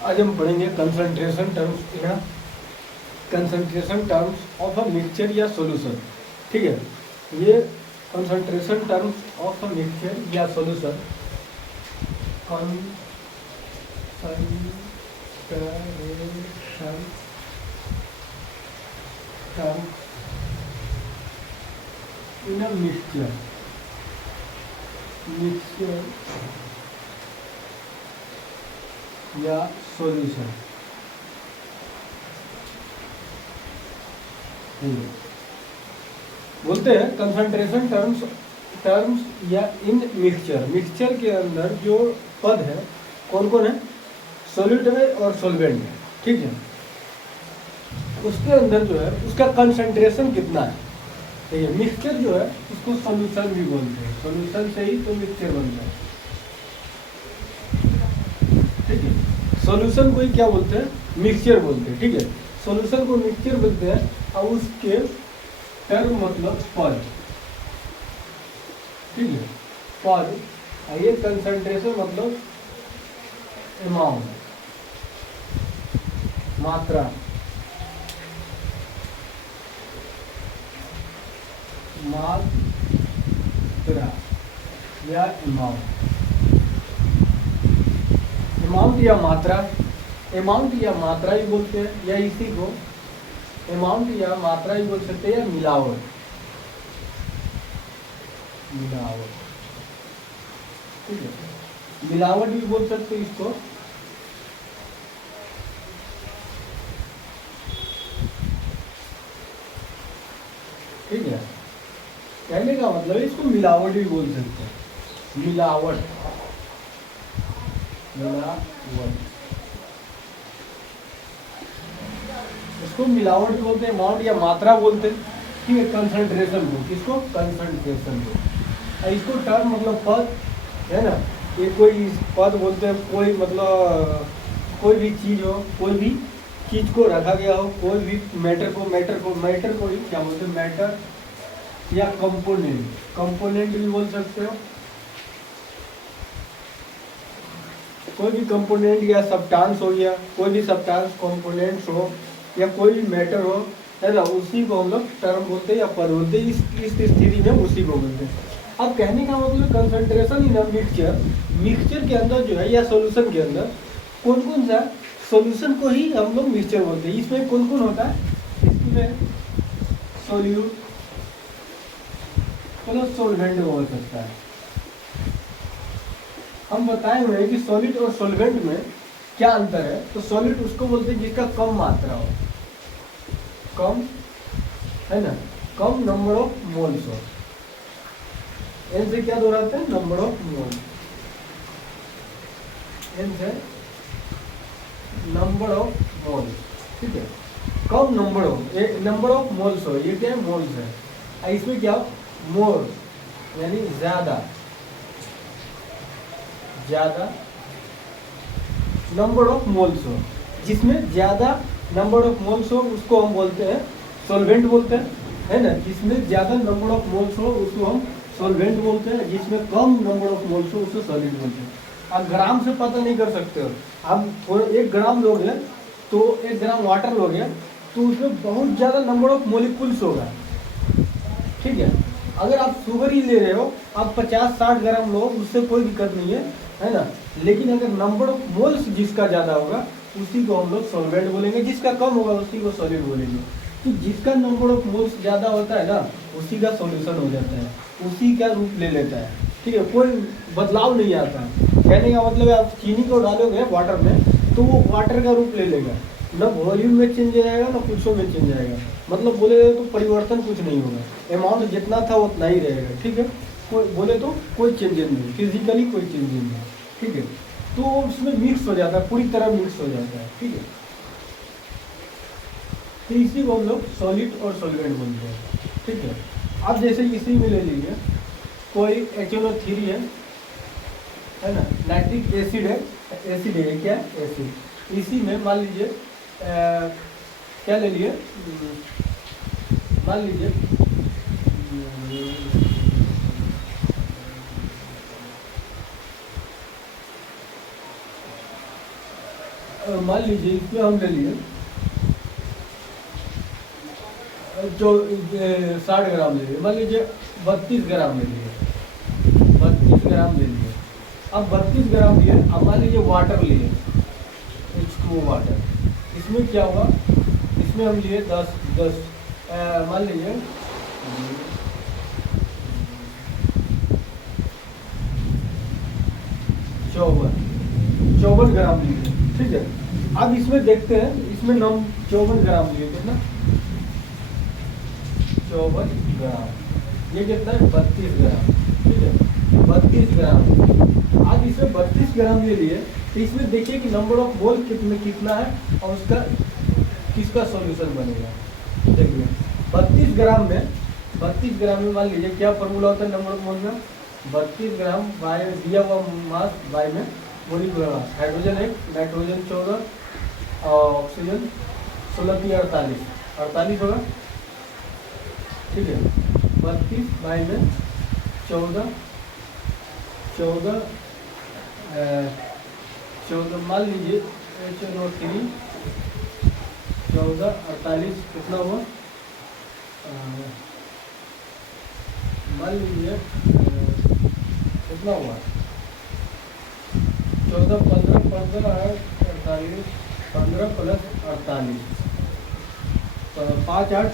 आज हम पढ़ेंगे कंसंट्रेशन टर्म्स या concentration terms of a mixture या सॉल्यूशन। ठीक है, ये concentration terms of a mixture या solution concentration term in a mixture या सॉल्यूशन। बोलते हैं कंसंट्रेशन टर्म्स या इन मिक्सचर के अंदर जो पद है कौन कौन है, सॉल्यूट है और सॉल्वेंट है। ठीक है, उसके अंदर जो है उसका कंसंट्रेशन कितना है। ठीक है, मिक्सचर जो है उसको सॉल्यूशन भी बोलते हैं, सॉल्यूशन से ही तो मिक्सचर बनता है। ठीक है, सॉल्यूशन को ही क्या बोलते हैं, मिक्सचर बोलते हैं। ठीक है, सॉल्यूशन को मिक्सचर बोलते हैं और उसके टर्म मतलब पद। ठीक है, पद, ये कंसंट्रेशन मतलब अमाउंट, मात्रा, या अमाउंट या मात्रा, अमाउंट या मात्रा ही बोलते हैं, या इसी को अमाउंट या मात्रा ही बोल सकते हैं, या मिलावट। ठीक है, मिलावट भी बोल सकते हैं इसको। ठीक है, कहने का मतलब इसको मिलावट भी बोल सकते हैं, मिलावट। इसको मिलावट भी बोलते हैं, अमाउंट या मात्रा बोलते हैं। ठीक है, कंसंट्रेशन को, किसको, कंसंट्रेशन को। इसको टर्म मतलब पद है ना, ये कोई पद बोलते हैं, कोई मतलब कोई भी चीज हो, कोई भी चीज को रखा गया हो, कोई भी मैटर को ही क्या बोलते हैं, मैटर या कंपोनेंट भी बोल सकते हो। कोई भी कंपोनेंट या सब्सटेंस हो गया, कोई भी सब्सटेंस कंपोनेंट्स हो या कोई भी मैटर हो, है ना, उसी को हम लोग टर्म बोलते हैं या पद बोलते हैं। इस स्थिति में उसी को बोलते हैं। अब कहने का मतलब कंसंट्रेशन इन मिक्सचर के अंदर जो है या सॉल्यूशन के अंदर कौन कौन सा सॉल्यूशन को ही हम लोग मिक्सचर बोलते हैं। इसमें कौन कौन होता है, इसमें सॉल्यूट प्लस सॉल्वेंट हो सकता है। हम बताए हुए हैं कि सॉलिड और सॉल्वेंट में क्या अंतर है। तो सॉलिड उसको बोलते हैं जिसका कम मात्रा हो, कम, है ना, कम नंबर ऑफ मोल्स हो। एन से क्या दोहराते हैं, नंबर ऑफ मोल्स, एन से नंबर ऑफ मोल्स। ठीक है, कम नंबर हो, नंबर ऑफ मोल्स हो, ये क्या है, मोल्स है। इसमें क्या, मोर यानी ज्यादा नंबर ऑफ मोल्स हो, जिसमें ज्यादा नंबर ऑफ मोल्स हो उसको हम बोलते हैं सॉल्वेंट बोलते हैं, है ना। जिसमें ज्यादा नंबर ऑफ मोल्स हो उसको हम सॉल्वेंट बोलते हैं, जिसमें कम नंबर ऑफ मोल्स हो उसको सॉलिड बोलते हैं। आप ग्राम से पता नहीं कर सकते हो। आप 1 ग्राम लोगे तो 1 ग्राम वाटर लोगे तो उसमें बहुत ज्यादा नंबर ऑफ मोलिक्यूल्स होगा। ठीक है, अगर आप शुगर ही ले रहे हो, आप 50-60 ग्राम लो, उससे कोई दिक्कत नहीं है ना। लेकिन अगर नंबर ऑफ मोल्स जिसका ज़्यादा होगा उसी को हम लोग सॉल्वेंट बोलेंगे, जिसका कम होगा उसी को सॉलिड बोलेंगे। तो जिसका नंबर ऑफ मोल्स ज़्यादा होता है ना उसी का सॉल्यूशन हो जाता है, उसी का रूप ले लेता है। ठीक है, कोई बदलाव नहीं आता। कहने का मतलब है आप चीनी को डालोगे वाटर में तो वो वाटर का रूप ले लेगा, न वॉल्यूम में चेंज आएगा न कुछों में चेंज आएगा। मतलब बोले तो परिवर्तन कुछ नहीं होगा, अमाउंट जितना था उतना ही रहेगा। ठीक है, कोई बोले तो कोई चेंजेस नहीं, फिजिकली कोई चेंजेस नहीं। ठीक है, तो उसमें मिक्स हो जाता है, पूरी तरह मिक्स हो जाता है। ठीक है, तो इसी को हम लोग सॉलिड और सॉल्वेंट बोलते हैं। ठीक है, अब जैसे इसी में ले लीजिए, कोई HNO3 है ना, नाइट्रिक एसिड है, क्या है, एसिड। इसी में मान लीजिए क्या ले लिए, मान लीजिए मान लीजिए इसमें हम ले लिए जो 60 ग्राम ले लिए, मान लीजिए 32 ग्राम ले लिए, 32 ग्राम ले लिए। अब 32 ग्राम लिए, अब मान लीजिए वाटर लिए, H2O वाटर, इसमें क्या होगा, इसमें हम लिए 10 मान लीजिए 54 ग्राम लिए, ठीक है। अब इसमें देखते हैं, इसमें हम 54 ग्राम लिए, कितना 54 ग्राम, ये कितना है 32 ग्राम, ठीक है 32 ग्राम। आज इसमें 32 ग्राम ले लिए, तो इसमें देखिए कि नंबर ऑफ मोल कितना है और उसका किसका सॉल्यूशन बनेगा। देखिए 32 ग्राम में मान लीजिए क्या फॉर्मूला होता है नंबर ऑफ मोल में, 32 ग्राम बाय दिया हुआ मास बाय में मोलिकुलर मास, हाइड्रोजन 1, नाइट्रोजन 14 और ऑक्सीजन 16 की 48 होगा, ठीक है। 32 बाई में 14 मान लीजिए, चलो 3 14 48 कितना हुआ, मान लीजिए कितना हुआ 14 15 15 48 15 प्लस 48 5 8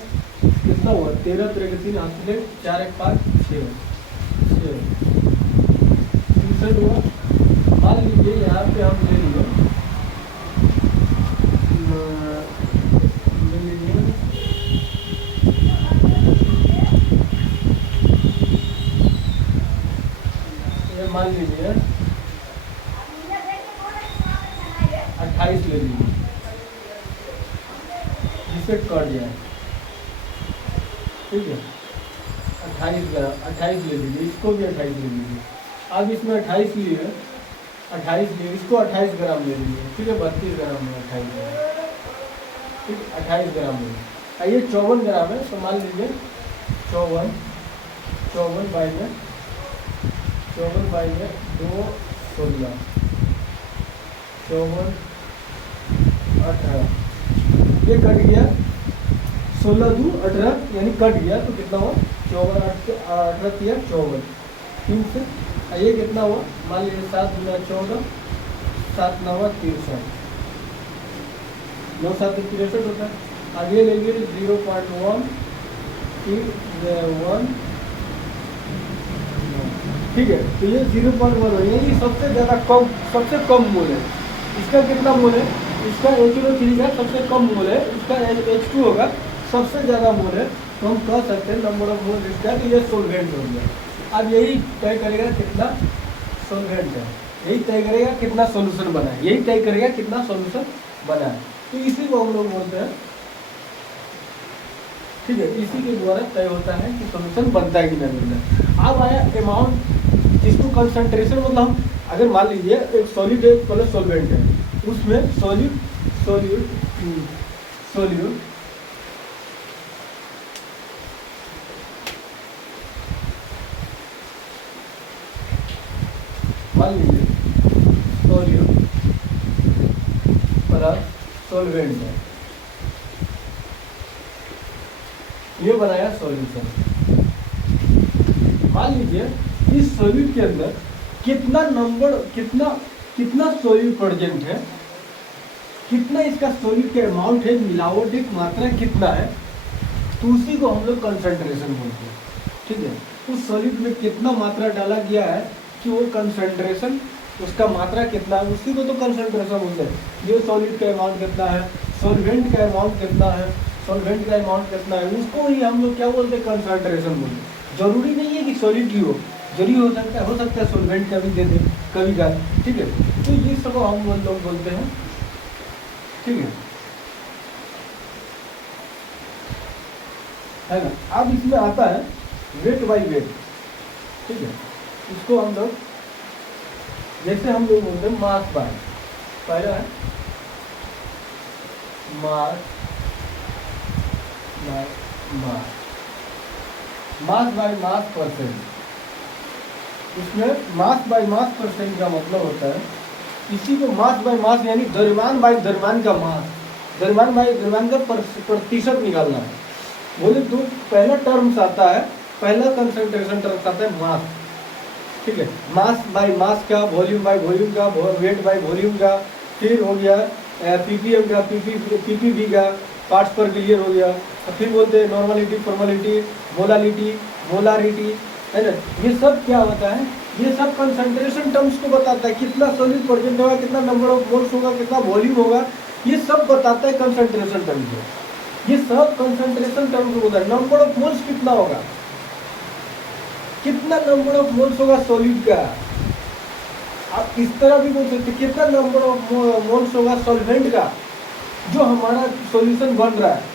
कितना हुआ 13 3 3 हाथ से 4 1 5 6 63 हुआ। मान लीजिए यहाँ पे हम ले लीजिए मान लीजिए 28 ले लीजिए, जिसे कट जाए, ठीक है 28 ग्राम, 28 ले लीजिए, इसको भी 28 ले लीजिए। अब इसमें 28 लिए, इसको 28 ग्राम ले लीजिए, ठीक है 32 ग्राम में 28 ग्राम, ठीक 28 ग्राम ले लीजिए। ये 54 ग्राम है, तो मान लीजिए 54 बाई में 2 16 54 18, ये कट गया 16 2 18 यानी कट गया, तो कितना हुआ 54 18 54 3 से, ये कितना हुआ मान लीजिए 7 गुना 14 7 9 63, 9 7 63 होता है। अब ये ले लीजिए 0.1 1, ठीक है, तो ये 0.1 हो गया, ये सबसे कम मोल है। इसका कितना मोल है, इसका HNO3 का सबसे कम मोल है, इसका H2 होगा सबसे ज़्यादा मोल है, तो हम कह सकते हैं नंबर ऑफ मोल इसका, तो ये सोलवेंट हो गया। अब यही तय करेगा कितना सोलवेंट है, यही तय करेगा कितना सॉल्यूशन बना है, यही तय करेगा कितना सॉल्यूशन बना है, तो इसी को हम लोग बोलते हैं, ठीक है, इसी के द्वारा तय होता है कि सॉल्यूशन बनता है कि नहीं बनता है। अब आया अमाउंट, जिसको कंसंट्रेशन मतलब हम अगर मान लीजिए एक सॉलिड है प्लस सॉल्वेंट है, उसमें सॉल्यूट मान लीजिए सॉल्यूट प्लस सॉल्वेंट है, ये बनाया सॉल्यूशन। मान लीजिए इस सॉल्यूट के अंदर कितना सॉल्यूट प्रेजेंट है, कितना इसका सॉल्यूट का अमाउंट है, मिलावटिक मात्रा कितना है, तो उसी को हम लोग कंसंट्रेशन बोलते हैं, ठीक है। उस सॉल्यूट में कितना मात्रा डाला गया है कि वो कंसंट्रेशन, उसका मात्रा कितना है, उसी को तो कंसंट्रेशन बोलते हैं। ये सॉल्यूट का अमाउंट कितना है, सॉल्वेंट का अमाउंट कितना है, उसको ही हम लोग क्या बोलते हैं कंसंट्रेशन बोलते हैं। जरूरी नहीं है कि सॉलिड ही हो, जरूरी हो सकता है सॉल्वेंट का भी दे दे कभी का, ठीक है। तो ये सब हम लोग बोलते हैं, ठीक है ना। अब इसमें आता है वेट बाई वेट, ठीक है। इसको हम लोग जैसे हम लोग बोलते हैं मास बाय, पहला है मास बाय मास परसेंट। इसमें मास बाय मास परसेंट का मतलब होता है इसी को मास बाय मास यानी द्रव्यमान बाय द्रव्यमान का मास, द्रव्यमान बाय द्रव्यमान का प्रतिशत निकालना है। बोले तो पहला टर्म्स आता है, पहला कंसंट्रेशन टर्म्स आता है मास, ठीक है। मास बाय मास का, वॉल्यूम बाय वॉल्यूम का, वेट बाय वॉल्यूम का, फिर हो गया पीपीएम का, पीपीवी का, पार्ट्स पर बिलियन हो गया। फिर बोलते हैं नॉर्मलिटी, फॉर्मेलिटी, मोलालिटी, मोलारिटी, है ना। ये सब क्या होता है, ये सब कंसंट्रेशन टर्म्स को बताता है, कितना सॉल्यूट प्रेजेंट होगा, कितना नंबर ऑफ मोल्स होगा, कितना वॉल्यूम होगा, ये सब बताता है कंसंट्रेशन टर्म्स को। ये सब कंसंट्रेशन टर्म्स को बताता है। नंबर ऑफ मोल्स कितना होगा, कितना नंबर ऑफ मोल्स होगा सॉल्यूट का। आप इस तरह भी बोल सकते, कितना नंबर ऑफ मोल्स होगा सॉल्वेंट का, जो हमारा सॉल्यूशन बन रहा है।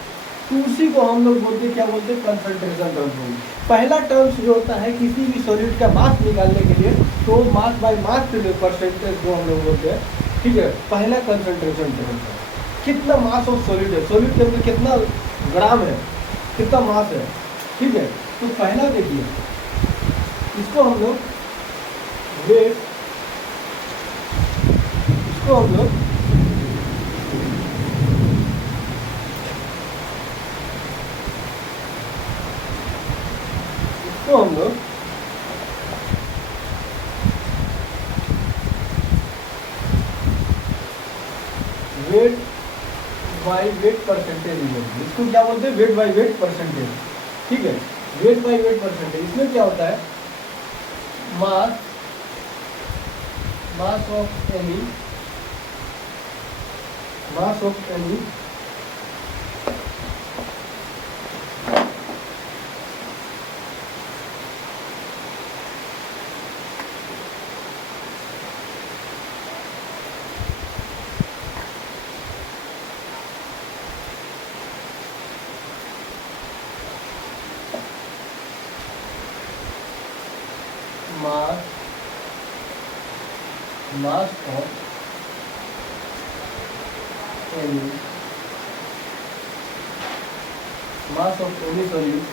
तो उसी को हम लोग बोलते हैं, क्या बोलते हैं, कंसंट्रेशन टर्म। पहला टर्म्स जो होता है किसी भी सॉल्यूट का मास निकालने के लिए, तो मास बाय मास परसेंटेज को हम लोग बोलते हैं, ठीक है। पहला कंसंट्रेशन टर्म है कितना मास ऑफ सॉल्यूट है, सॉल्यूट के अंदर कितना ग्राम है, कितना मास है, ठीक है। तो पहला देखिए, इसको हम लोग वेट, इसको हम लोग वेट बाय वेट परसेंटेज, इसको क्या बोलते हैं, वेट बाय वेट परसेंटेज, ठीक है। वेट बाय वेट परसेंटेज, इसमें क्या होता है, mass, mass of any, mass of any mass of any solute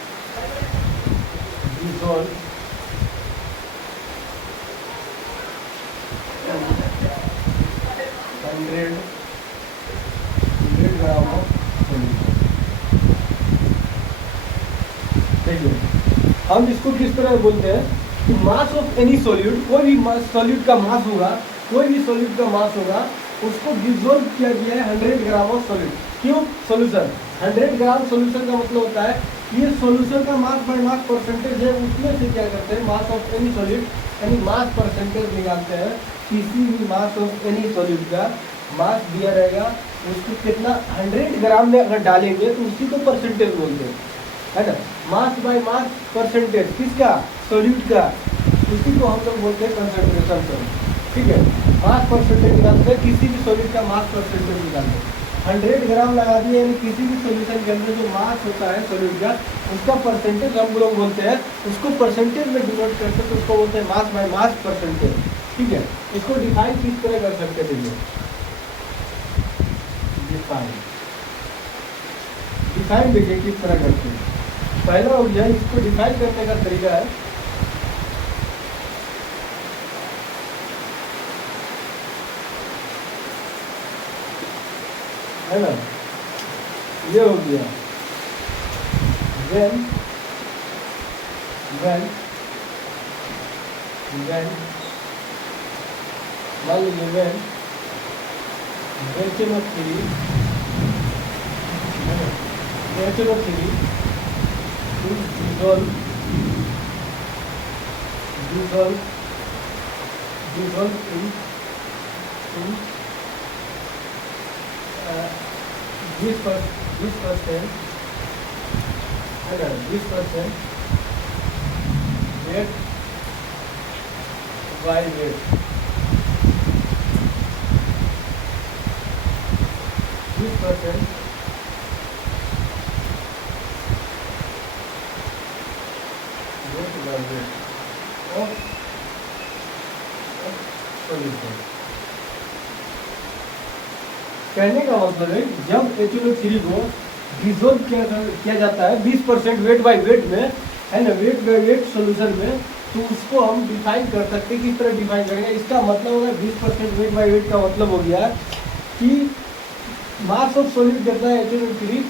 dissolved in 100 gram of solute। देखिए हम इसको किस तरह बोलते हैं कि मास ऑफ एनी सॉल्यूट, कोई भी सॉल्यूट का मास होगा, कोई भी सॉल्यूट का मास होगा, उसको डिसॉल्व किया गया है 100 ग्राम ऑफ सॉल्यूट। क्यों सॉल्यूशन, 100 ग्राम सॉल्यूशन का मतलब होता है ये सॉल्यूशन का मास बाय मास परसेंटेज है, उसमें से क्या करते हैं, मास ऑफ एनी सॉल्यूट यानी मास परसेंटेज निकालते हैं। किसी भी मास ऑफ एनी सॉल्यूट का मास दिया रहेगा, उसको कितना 100 ग्राम में अगर डालेंगे तो उसी को परसेंटेज बोलते हैं, है ना। मास बाय मास परसेंटेज किसका, सॉल्यूट का, उसी को हम लोग बोलते हैं कंसंट्रेशन टर्म, ठीक है। मास परसेंटेज निकालते हैं, किसी भी सॉल्यूट का मास परसेंटेज निकालते हैं। 100 ग्राम लगा दिए यानी किसी भी सॉल्यूशन के अंदर जो मास होता है सॉल्यूट का, उसका परसेंटेज हम लोग बोलते हैं, उसको परसेंटेज में डिनोट करते हैं, तो उसको बोलते हैं मास बाय मास परसेंटेज, ठीक है। इसको डिफाइन किस तरह कर सकते हैं, डिफाइन देखिए किस तरह करते हैं। पहला हो गया, इसको डिफाइन करने का तरीका है ना, ये हो गया when मान लीजिए HNO3 dissolve in this percent weight by weight, this percent weight by weight of solution। कहने का मतलब है जब HNO3 को डिसॉल्व किया जाता है 20% वेट बाय वेट में, है ना, वेट बाय वेट सॉल्यूशन में, तो उसको हम डिफाइन कर सकते हैं, किस तरह डिफाइन करेंगे। इसका मतलब होगा 20% वेट बाई वेट का मतलब हो गया कि मास ऑफ सॉलिड कितना है HNO3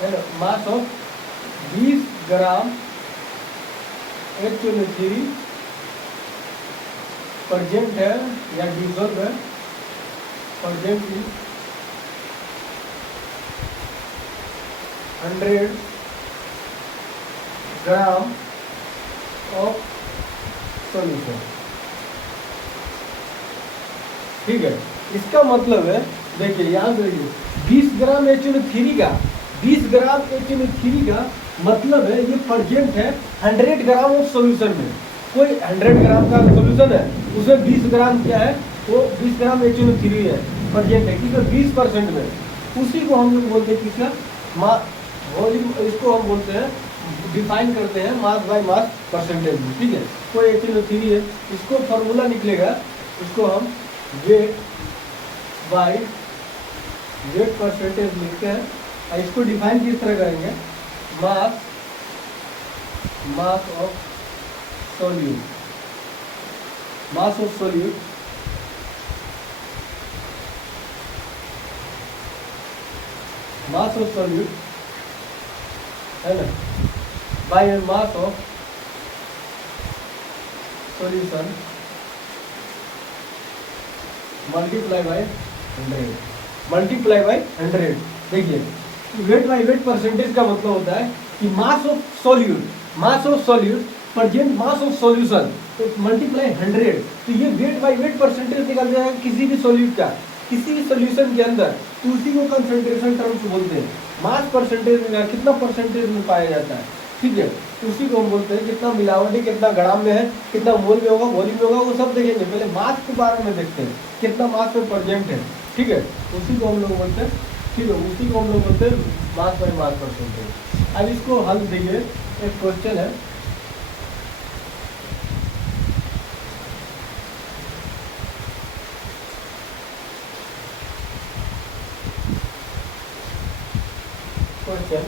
है ना, mass of 20 gram HNO3 present है या डिजॉल्व है present in 100 gram of solution. ठीक है, इसका मतलब है, देखिए याद रखिए 20 ग्राम HNO3 का 20 ग्राम HNO3 का मतलब है ये प्रेजेंट है 100 ग्राम ऑफ सॉल्यूशन में। कोई 100 ग्राम का सॉल्यूशन है, उसमें 20 ग्राम क्या है, वो 20 ग्राम HNO3 है प्रेजेंट है, किसमें 20% में। उसी को हम लोग बोलते हैं किसका वॉल्यूम, इसको हम बोलते हैं, डिफाइन करते हैं मास बाय मास परसेंटेज में। ठीक है, कोई HNO3 है, इसको फॉर्मूला निकलेगा, इसको हम वेट बाय वेट परसेंटेज लिखते हैं। और इसको डिफाइन किस तरह करेंगे, mass of solute, mass of solute mass of solute है ना, by mass of solution multiply by 100। देखिए वेट बाय वेट परसेंटेज का मतलब होता है कि mass of solute present mass of solution तो मल्टीप्लाई 100। तो ये वेट बाय वेट परसेंटेज निकल जाएगा किसी भी सॉल्यूट का, किसी भी सॉल्यूशन के अंदर, तो उसी को कंसंट्रेशन टर्म्स बोलते हैं। मास परसेंटेज में कितना परसेंटेज में पाया जाता है, ठीक है, उसी को हम बोलते हैं। कितना मिलावटी, कितना ग्राम में है, कितना मोल में होगा, वॉल्यूम में होगा, वो सब देखेंगे। पहले मास के बारे में देखते हैं, कितना मास में प्रेजेंट है। ठीक है, उसी को हम लोग बोलते हैं, ठीक है, उसी को हम लोग बोलते हैं मास बाय मास परसेंटेज। अब इसको हल देखिए, एक क्वेश्चन है, क्वेश्चन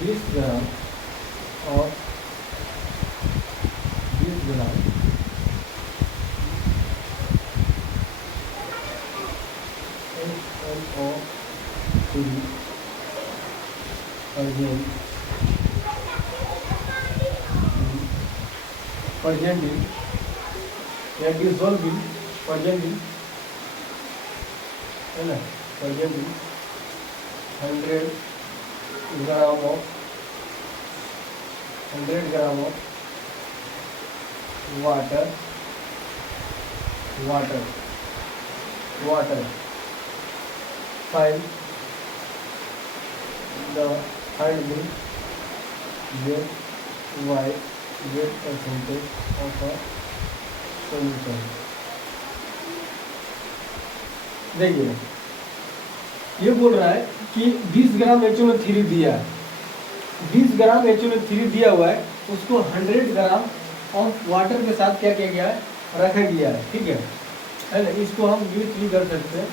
20 ग्राम और 20 ग्राम HNO3 प्रेजेंट या डिसॉल्विंग प्रेजेंट है ना, present 100 gram of water find the weight percentage of a solution। देखिए ये बोल रहा है कि 20 ग्राम HNO3 दिया है, 20 ग्राम HNO3 दिया हुआ है, उसको 100 ग्राम ऑफ वाटर के साथ क्या किया गया है, रखा गया है। ठीक है ना, इसको हम यूज भी कर सकते हैं,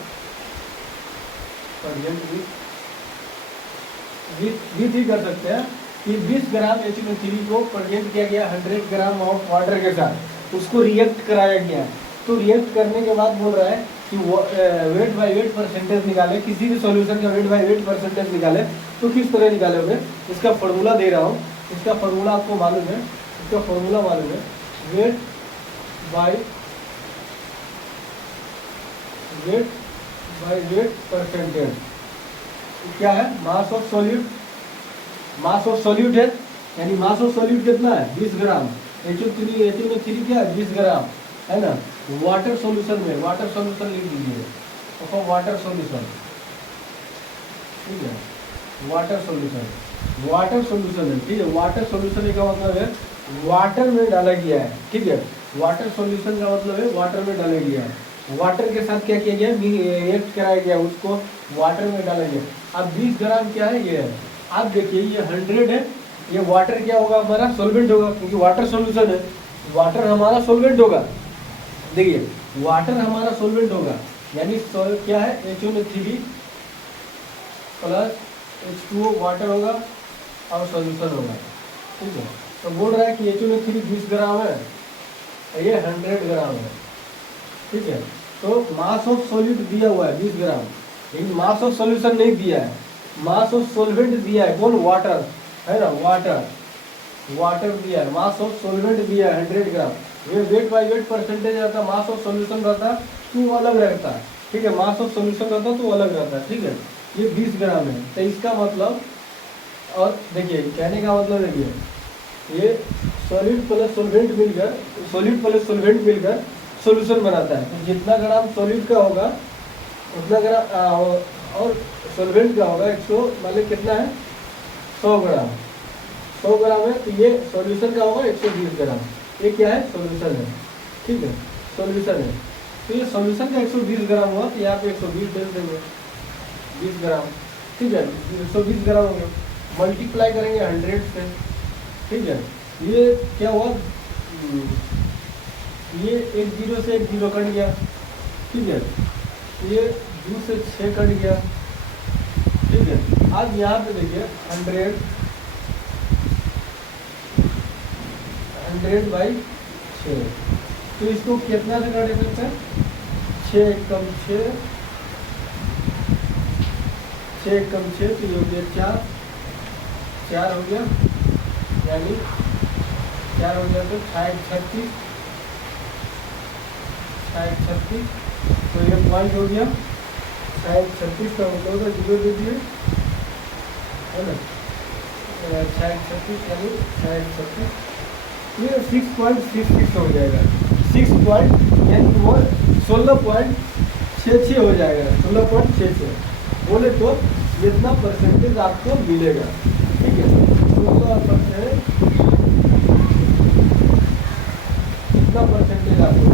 यूज ही कर सकते हैं कि 20 ग्राम HNO3 को प्रेजेंट किया गया 100 ग्राम ऑफ वाटर के साथ, उसको रिएक्ट कराया गया। तो रिएक्ट करने के बाद बोल रहा है कि वेट बाय वेट परसेंटेज निकाले, किसी भी सॉल्यूशन का वेट बाय वेट परसेंटेज निकाले। तो किस तरह निकालोगे, इसका फॉर्मूला दे रहा हूँ, इसका फॉर्मूला आपको मालूम है, इसका फॉर्मूला मालूम है, वेट बाय वेट परसेंटेज क्या है, मास ऑफ सॉल्यूट है, यानी मास ऑफ सॉल्यूट कितना है 20 ग्राम, HNO3 क्या है 20 ग्राम है ना। वाटर सॉल्यूशन में, वाटर सॉल्यूशन लिख दीजिए, तो वाटर सॉल्यूशन, ठीक है, वाटर सॉल्यूशन है, ठीक है। वाटर सॉल्यूशन का मतलब है वाटर में डाला गया है, ठीक है, वाटर सॉल्यूशन का मतलब है वाटर में डाला गया है, वाटर के साथ क्या किया गया, रिएक्ट कराया गया, उसको वाटर में डाला गया। अब 20 ग्राम क्या है, ये है। आप देखिए ये 100 है, ये वाटर क्या होगा, हमारा सॉल्वेंट होगा, क्योंकि वाटर सॉल्यूशन है, वाटर हमारा सॉल्वेंट होगा। देखिए वाटर हमारा सॉल्वेंट होगा, यानी क्या है HNO3 प्लस H2O वाटर होगा और सॉल्यूशन होगा, ठीक है। तो बोल रहा है कि HNO3 20 ग्राम है, ये 100 ग्राम है, ठीक है। तो मास ऑफ सॉलिड दिया हुआ है 20 ग्राम, लेकिन मास ऑफ सॉल्यूशन नहीं दिया है, मास ऑफ सॉल्वेंट दिया है, कौन, वाटर है ना, वाटर दिया है, मास ऑफ सॉल्वेंट दिया है 100 ग्राम। ये वेट बाई वेट परसेंटेज रहता, मास ऑफ सॉल्यूशन रहता तो वो अलग रहता है, ठीक है, मास ऑफ सॉल्यूशन रहता तो वो अलग रहता है, ठीक है। ये 20 ग्राम है, तो इसका मतलब, और देखिए कहने का मतलब देखिए, ये सॉलिड प्लस सॉल्वेंट मिलकर सॉल्यूशन बनाता है। तो जितना ग्राम सॉलिड का होगा उतना ग्राम और सॉल्वेंट का होगा 100, मतलब कितना है 100 ग्राम, 100 ग्राम है, तो ये सॉल्यूशन का होगा 120 ग्राम। ये क्या है, सॉल्यूशन है, ठीक है, सॉल्यूशन है। तो ये सॉल्यूशन का 120 ग्राम हुआ, तो यहाँ पे 120 डाल देंगे, 20 ग्राम, ठीक है, 120 ग्राम हो गया, मल्टीप्लाई करेंगे 100 से, ठीक है। ये क्या हुआ, ये 1 0 से 1 0 कट गया, ठीक है, ये 2 से 6 कट गया, ठीक है। अब यहाँ पे देखिए 100 बाई 6, तो इसको कितना से काट सकते हैं, 6 कम 6, 6 कम 6, तो ये हो गया 4 हो गया, यानी 4 हो गया, तो 36, तो ये पॉइंट हो गया 36 का मतलब होगा 0 दे दिए, है ना, 36 यानी 36, ये 6.66 हो जाएगा, 6 पॉइंट यानी वो 16.66 हो जाएगा, 16.66 बोले तो इतना परसेंटेज आपको मिलेगा, ठीक है, 16%, इतना परसेंटेज आपको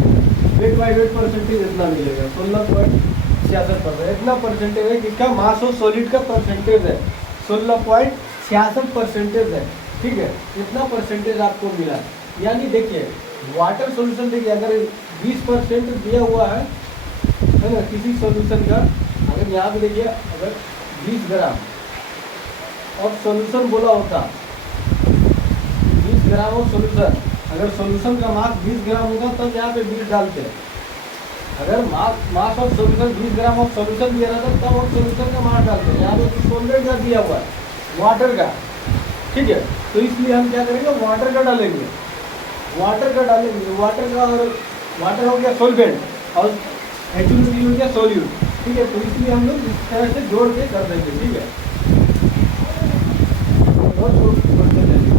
वेट बाई वेट परसेंटेज इतना मिलेगा, 16.66%, इतना परसेंटेज है, किसका, मास ऑफ सॉलिड का परसेंटेज है 16.66% है, ठीक है, इतना परसेंटेज आपको मिला। यानी देखिए वाटर सॉल्यूशन, देखिए अगर 20% दिया हुआ है ना किसी सॉल्यूशन का, अगर यहाँ पे देखिए अगर 20 ग्राम और सॉल्यूशन बोला होता, 20 ग्राम ऑफ सॉल्यूशन, अगर सॉल्यूशन का मास 20 ग्राम होगा तब यहाँ पे 20 डालते हैं, अगर mass of solution 20 gram of solution दिया रहता तब हम सॉल्यूशन का मास डालते हैं, यहाँ पे सॉल्वेंट का दिया हुआ है, वाटर का, ठीक है, तो इसलिए हम क्या करेंगे, वाटर का डालेंगे, वाटर का, और वाटर हो गया सॉल्वेंट और H2O हो गया सॉल्यूट, ठीक है, तो इसलिए हम लोग इस तरह से जोड़ के कर देंगे, ठीक है, और जोड़ते जाएंगे।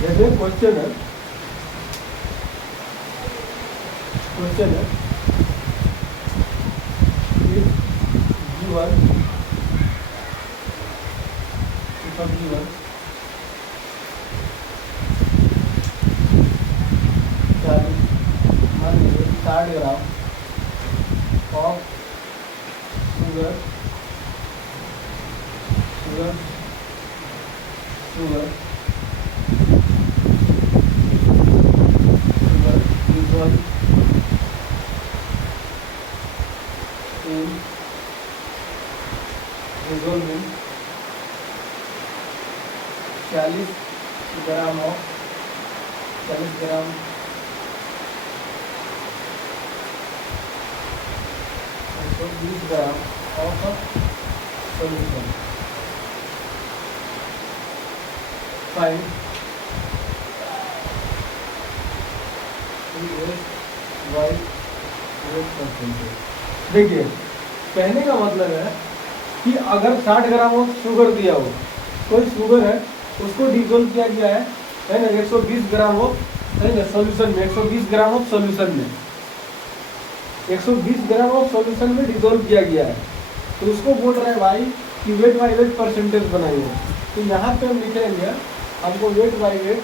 जैसे क्वेश्चन है G1 G1 60 gram of sugar dissolved in 40 gram of 40 gram 20 gram of solution, find white wait percentage. देखिए कहने का मतलब है कि अगर 60 ग्राम ऑफ शुगर दिया हो, कोई शुगर है उसको डिजोल्व किया गया है ना 120 ग्राम ऑफ, है ना, सॉल्यूशन में, 120 ग्राम ऑफ सॉल्यूशन में, 120 ग्राम ऑफ सॉल्यूशन में डिजोल्व किया गया है, तो उसको बोल रहा है भाई कि वेट बाई वेट परसेंटेज बनाइए। तो यहाँ पे हम लिखेंगे, हमको वेट बाई वेट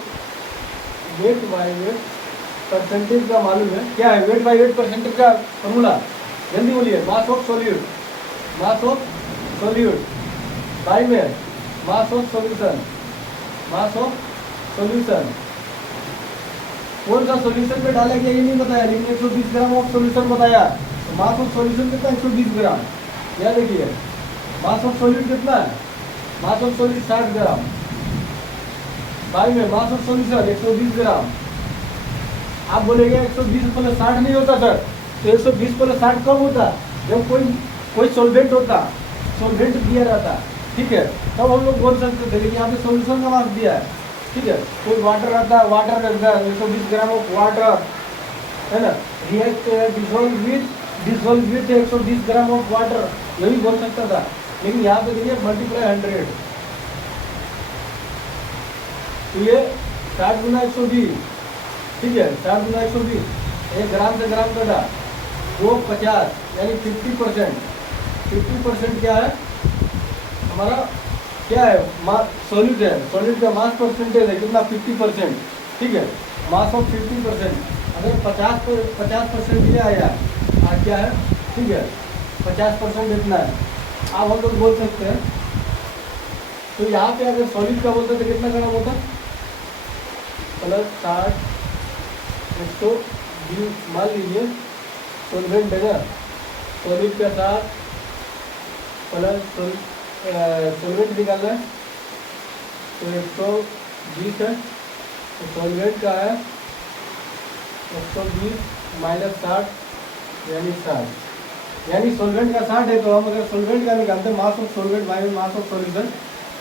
परसेंटेज का मालूम है, क्या है वेट बाई वेट परसेंटेज का फॉर्मूला, जल्दी बोलिए, मास ऑफ सॉल्यूट बाई में मास ऑफ सॉल्यूशन, कौन सा सॉल्यूशन में डाला गया ये नहीं बताया, लेकिन 120 ग्राम ऑफ सॉल्यूशन बताया। तो मास ऑफ सॉल्यूशन कितना, 120 ग्राम। क्या देखिए मास ऑफ सॉल्यूट कितना है, मास ऑफ सॉल्यूट 60 ग्राम। भाई में मास ऑफ सॉल्यूशन 120 ग्राम। आप बोलेंगे 120 प्लस 60 नहीं होता सर, तो 120 प्लस 60 कब होता, जब कोई सॉल्वेंट होता, सॉल्वेंट दिया रहता, ठीक है, तब हम लोग बोल सकते थे। लेकिन यहाँ पे सॉल्यूशन का मास दिया है, ठीक है। कोई वाटर रहता है, वाटर रहता है 120 ग्राम ऑफ वाटर, है ना, react dissolve with 120 gram of water, यही बोल सकता था। लेकिन यहाँ पे देखिए मल्टीप्लाई 100, तो ये 60 गुना 120, ठीक है, 60 गुना 120, 1 ग्राम से ग्राम कटा 250, यानी 50%। 50% क्या है हमारा, क्या है, सॉलिड है, सॉलिड का मास परसेंटेज है कितना, 50%, ठीक है, मास ऑफ 50%। अगर 50% ये आया क्या है, ठीक है, 50% इतना है, आप हम लोग बोल सकते हैं। तो यहाँ पे अगर सॉलिड का बोलते तो कितना ग्राम होता, प्लस 60 120, मान लीजिए सॉल्वेंट है ना, सॉलिड के साथ प्लस सॉल्वेंट निकालना है, तो 120 है, तो सॉल्वेंट का है 120 माइनस 60, यानी 60, यानी सॉल्वेंट का 60 है। तो हम अगर सॉल्वेंट का निकालते हैं mass of solvent minus mass of solution,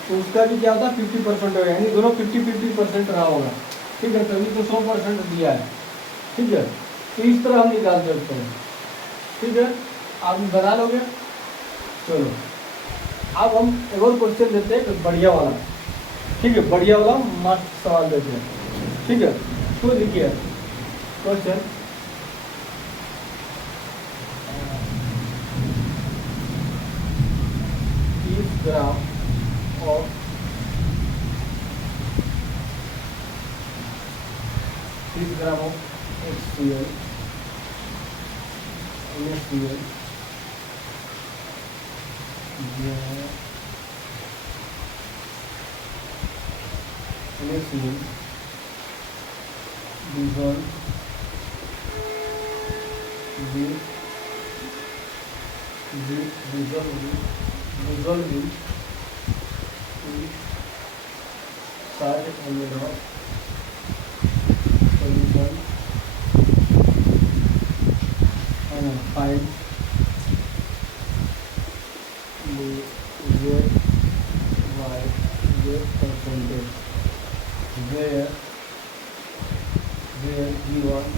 तो उसका भी क्या होता है 50% होगा, यानी दोनों 50-50% रहा होगा, ठीक है। तभी तो 100% दिया है, ठीक है। तो इस तरह हम निकाल सकते हैं, ठीक है, आप बना लोगे। चलो अब हम एक और क्वेश्चन देते हैं, एक बढ़िया वाला, ठीक है, बढ़िया वाला मस्त सवाल देते हैं, ठीक है। तो देखिए question, gram of 30 gram of HCl NaCl NaCl dissolve dissolving 60 ml of solution and find the Z percentage where G1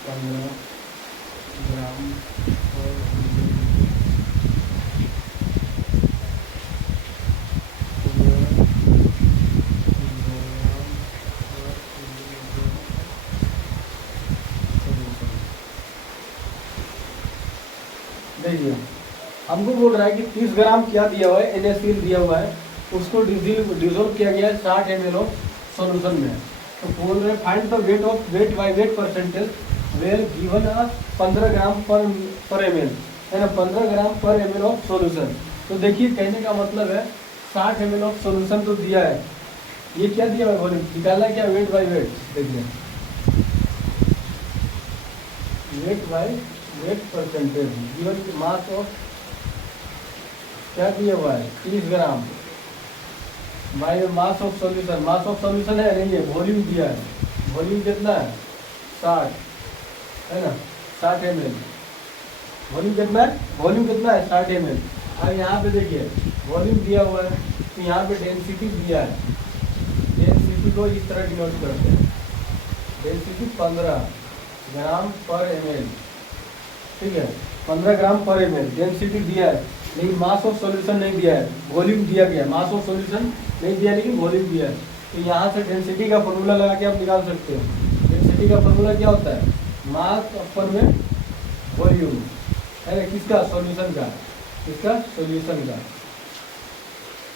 15 ग्राम और देखिए हमको बोल रहा है कि 30 ग्राम क्या दिया हुआ है, NaCl दिया हुआ है, उसको डिजोल्व किया गया है 60 ml ऑफ सॉल्यूशन में। तो बोल रहे हैं find the weight by weight percentage where given 15 gram per ml, है ना, 15 gram per ml of solution. तो देखिए कहने का मतलब है 60 ml ऑफ सॉल्यूशन तो दिया है, ये क्या दिया है वॉल्यूम, निकालना क्या वेट बाय वेट। देखिए wait by weight percentage given mass of क्या दिया हुआ है 30 ग्राम by mass of solution, mass of solution है नहीं है, वॉल्यूम दिया है, वॉल्यूम कितना है 60, है ना, 60 ml, वॉल्यूम कितना है, वॉल्यूम कितना है 60 ml। अब यहाँ पे देखिए वॉल्यूम दिया हुआ है, तो यहाँ पे डेंसिटी दिया है, डेंसिटी को इस तरह डिनोट करते हैं, डेंसिटी 15 ग्राम पर ml, ठीक है, 15 ग्राम पर ml डेंसिटी दिया है, लेकिन मास ऑफ सॉल्यूशन नहीं दिया है, वॉल्यूम दिया गया, मास ऑफ सॉल्यूशन नहीं दिया लेकिन वॉल्यूम दिया है। तो यहाँ से डेंसिटी का फॉर्मूला लगा के आप निकाल सकते हो। डेंसिटी का फॉर्मूला क्या होता है, मास अपन में वॉल्यूम, है ना, किसका सॉल्यूशन का, किसका सॉल्यूशन का,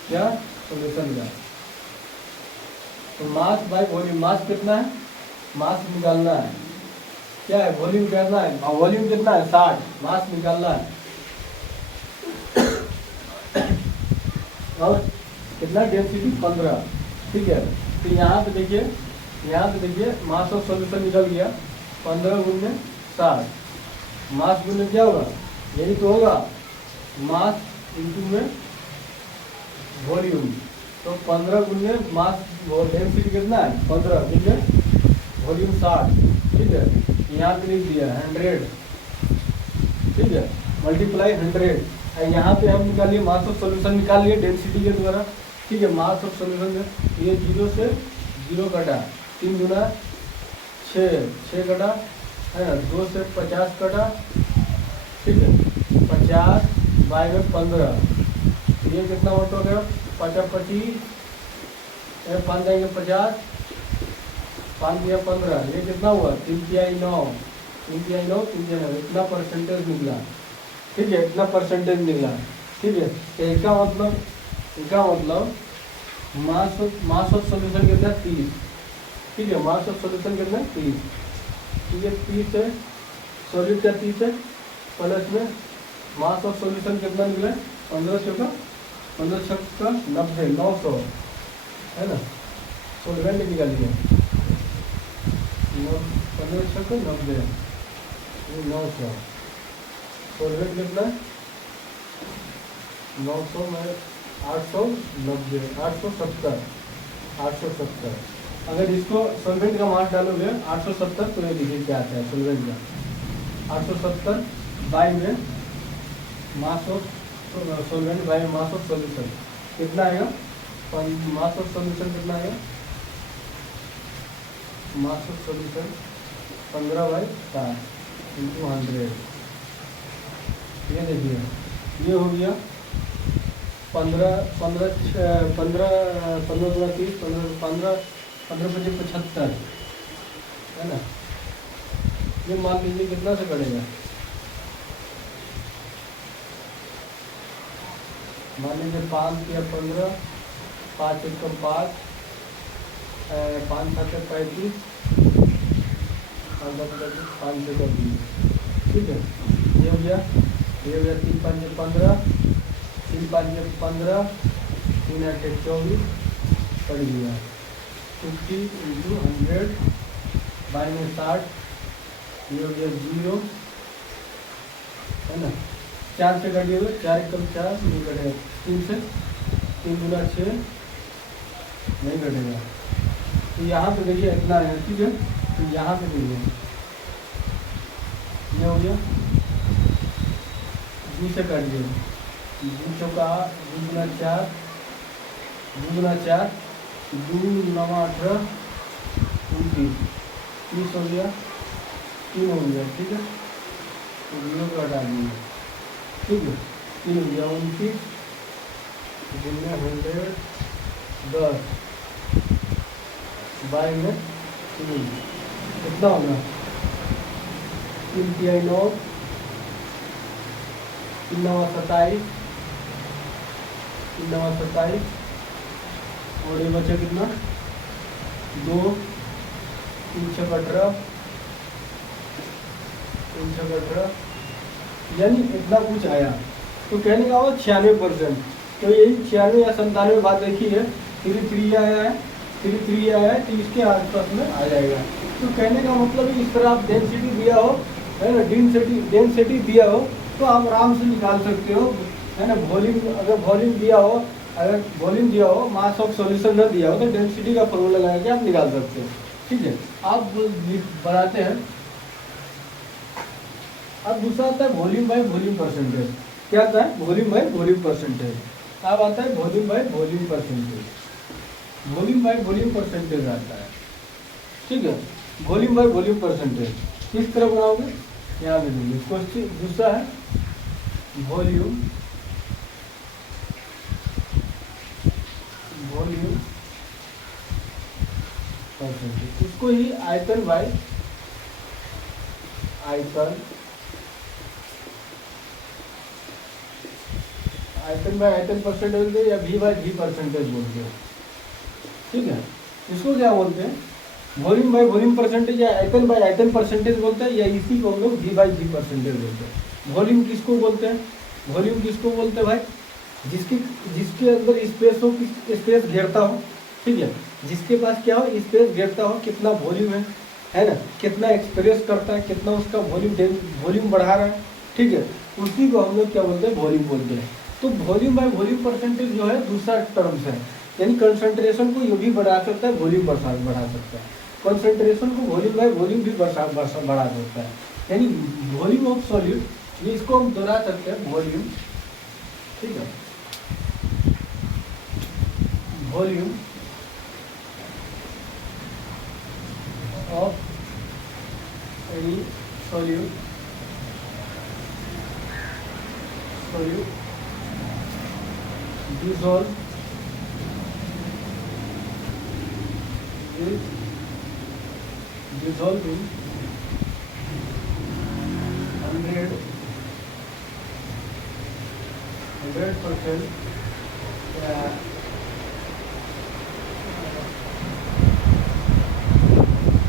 क्या सॉल्यूशन का। तो मास बाय वॉल्यूम, मास कितना है, मास निकालना है, क्या है वॉल्यूम करना है, वॉल्यूम कितना है 60, मास निकालना है। और कितना डेंसिटी 15। ठीक है, तो यहाँ पे देखिए, मास ऑफ सॉल्यूशन निकल गया 15 गुने 60। मास गुने क्या होगा, यही तो होगा मास इंटू में वॉल्यूम। तो 15 गुने मास, डेंसिटी कितना है 15 गुने वॉल्यूम 60। ठीक है, यहाँ पे लिख दिया 100। ठीक है, मल्टीप्लाई 100। यहाँ पे हम निकालिए मास ऑफ सॉल्यूशन, निकाल लिए डेंसिटी के द्वारा। ठीक है, मास ऑफ सॉल्यूशन में ये 0 से 0 कटा, 3 गुना 6 कटा है ना, 2 से 50 कटा। ठीक है, 50 बाई में 15, ये कितना होता है 50 25, 5 जाएंगे 50, 5 दिया 15, ये कितना हुआ 3 तिहाई 9, 3 तिहाई 9, 3 तिहाई 9, इतना परसेंटेज निकला। ठीक है, इतना परसेंटेज निकला। ठीक है, तो इसका मतलब मास ऑफ सॉल्यूशन कितना 30। ठीक है, मास ऑफ सॉल्यूशन कितना 30। ठीक है, 30 है, सॉलिड का 30 है, प्लस में मास ऑफ सॉल्यूशन कितना निकला 15 का 90, 900 है ना। सॉल्वेंट निकालिए 15 का 90, 900। सॉल्वेंट कितना 900 में 890, 870। अगर इसको सॉल्वेंट का मास डालोगे 870, तो ये देखिए क्या आता है सॉल्वेंट का 870 बाई में mass of solvent by mass of solution कितना आएगा, मास ऑफ सॉल्यूशन कितना आएगा, मास ऑफ सॉल्यूशन 15/7 इंटू 100। ये देखिए, ये हो गया 15 15 15 15 30 15 75 है ना। ये मान लीजिए कितना से कटेगा, मान लीजिए 5 या 15, 5 1 5, 5 7 35, 5 6 20। ठीक है, ये हो गया 3 5 15, 3 5 15, 3 8 24 पड़ गया 50 इंटू 100 बाई में 60। ये हो गया 0 है ना। 4 से कटिए हुए, 4 1 4 नहीं कटेगा, 3 से 3 गुना 6 नहीं कटेगा। तो यहाँ पे देखिए इतना है। ठीक है, तो यहाँ पे देखिए ये हो गया 2 से काट दिए, 2 चौका 2 गुना 4, 2 गुना 4, 2 9 18 29, 30 हो गया, 3 हो गया। ठीक है, तो 0 को हटा दिए। ठीक है, 3 हो गया 29 गुना 100 10 बाई में 3 कितना होगा 3 तिहाई 9, 3 9 27, 3 9 27 और ये बचा कितना 2, 3 6 18, 3 6 18, यानी इतना कुछ आया। तो कहने का वो 96%। तो यही 96 या 97 बात देखी है, 33 आया है, 33 आया है, तो इसके आसपास में आ जाएगा। तो कहने का मतलब इस तरह आप डेंसिटी दिया हो है ना, डेंसिटी दिया हो तो आप आराम से निकाल सकते हो है ना। वॉल्यूम अगर वॉल्यूम दिया हो, मास ऑफ सॉल्यूशन न दिया हो, तो डेंसिटी का फॉर्मूला लगा के आप निकाल सकते हो। ठीक है, आप बनाते हैं। अब दूसरा आता है वॉल्यूम बाय वॉल्यूम परसेंटेज। क्या आता है वॉल्यूम बाय वॉल्यूम परसेंटेज। अब आता है volume by volume percentage. Volume by volume percentage आता है। ठीक है, वॉल्यूम बाय वॉल्यूम परसेंटेज किस तरह बनाओगे, यहाँ पे देखिए। क्वेश्चन दूसरा है वॉल्यूम परसेंटेज, उसको ही आयतन बाय आयतन परसेंटेज बोलते हैं या V/V परसेंटेज बोलते हैं। ठीक है, इसको क्या बोलते हैं वॉल्यूम बाय वॉल्यूम परसेंटेज या आयतन बाय आयतन परसेंटेज बोलते हैं, या इसी को हम लोग V/V परसेंटेज बोलते हैं। वॉल्यूम किसको बोलते हैं भाई, जिसके जिसके अंदर स्पेस हो, स्पेस घेरता हो, ठीक है, जिसके पास क्या हो, स्पेस घेरता हो, कितना वॉल्यूम है ना, कितना एक्सप्रेस करता है, कितना उसका वॉल्यूम बढ़ा रहा है, ठीक है, उसी को हम लोग क्या बोलते हैं, वॉल्यूम बोलते हैं। तो वॉल्यूम बाय वॉल्यूम परसेंटेज जो है दूसरा टर्म्स है, यानी कंसंट्रेशन को ये भी बढ़ा सकता है, वॉल्यूम बढ़ा सकता है, कंसंट्रेशन को वॉल्यूम बाय वॉल्यूम भी बढ़ा सकता है, यानी वॉल्यूम ऑफ सॉल्यूट, ये इसको हम दोहरा सकते हैं, वॉल्यूम, ठीक है, volume of any solute dissolve is dissolving 100%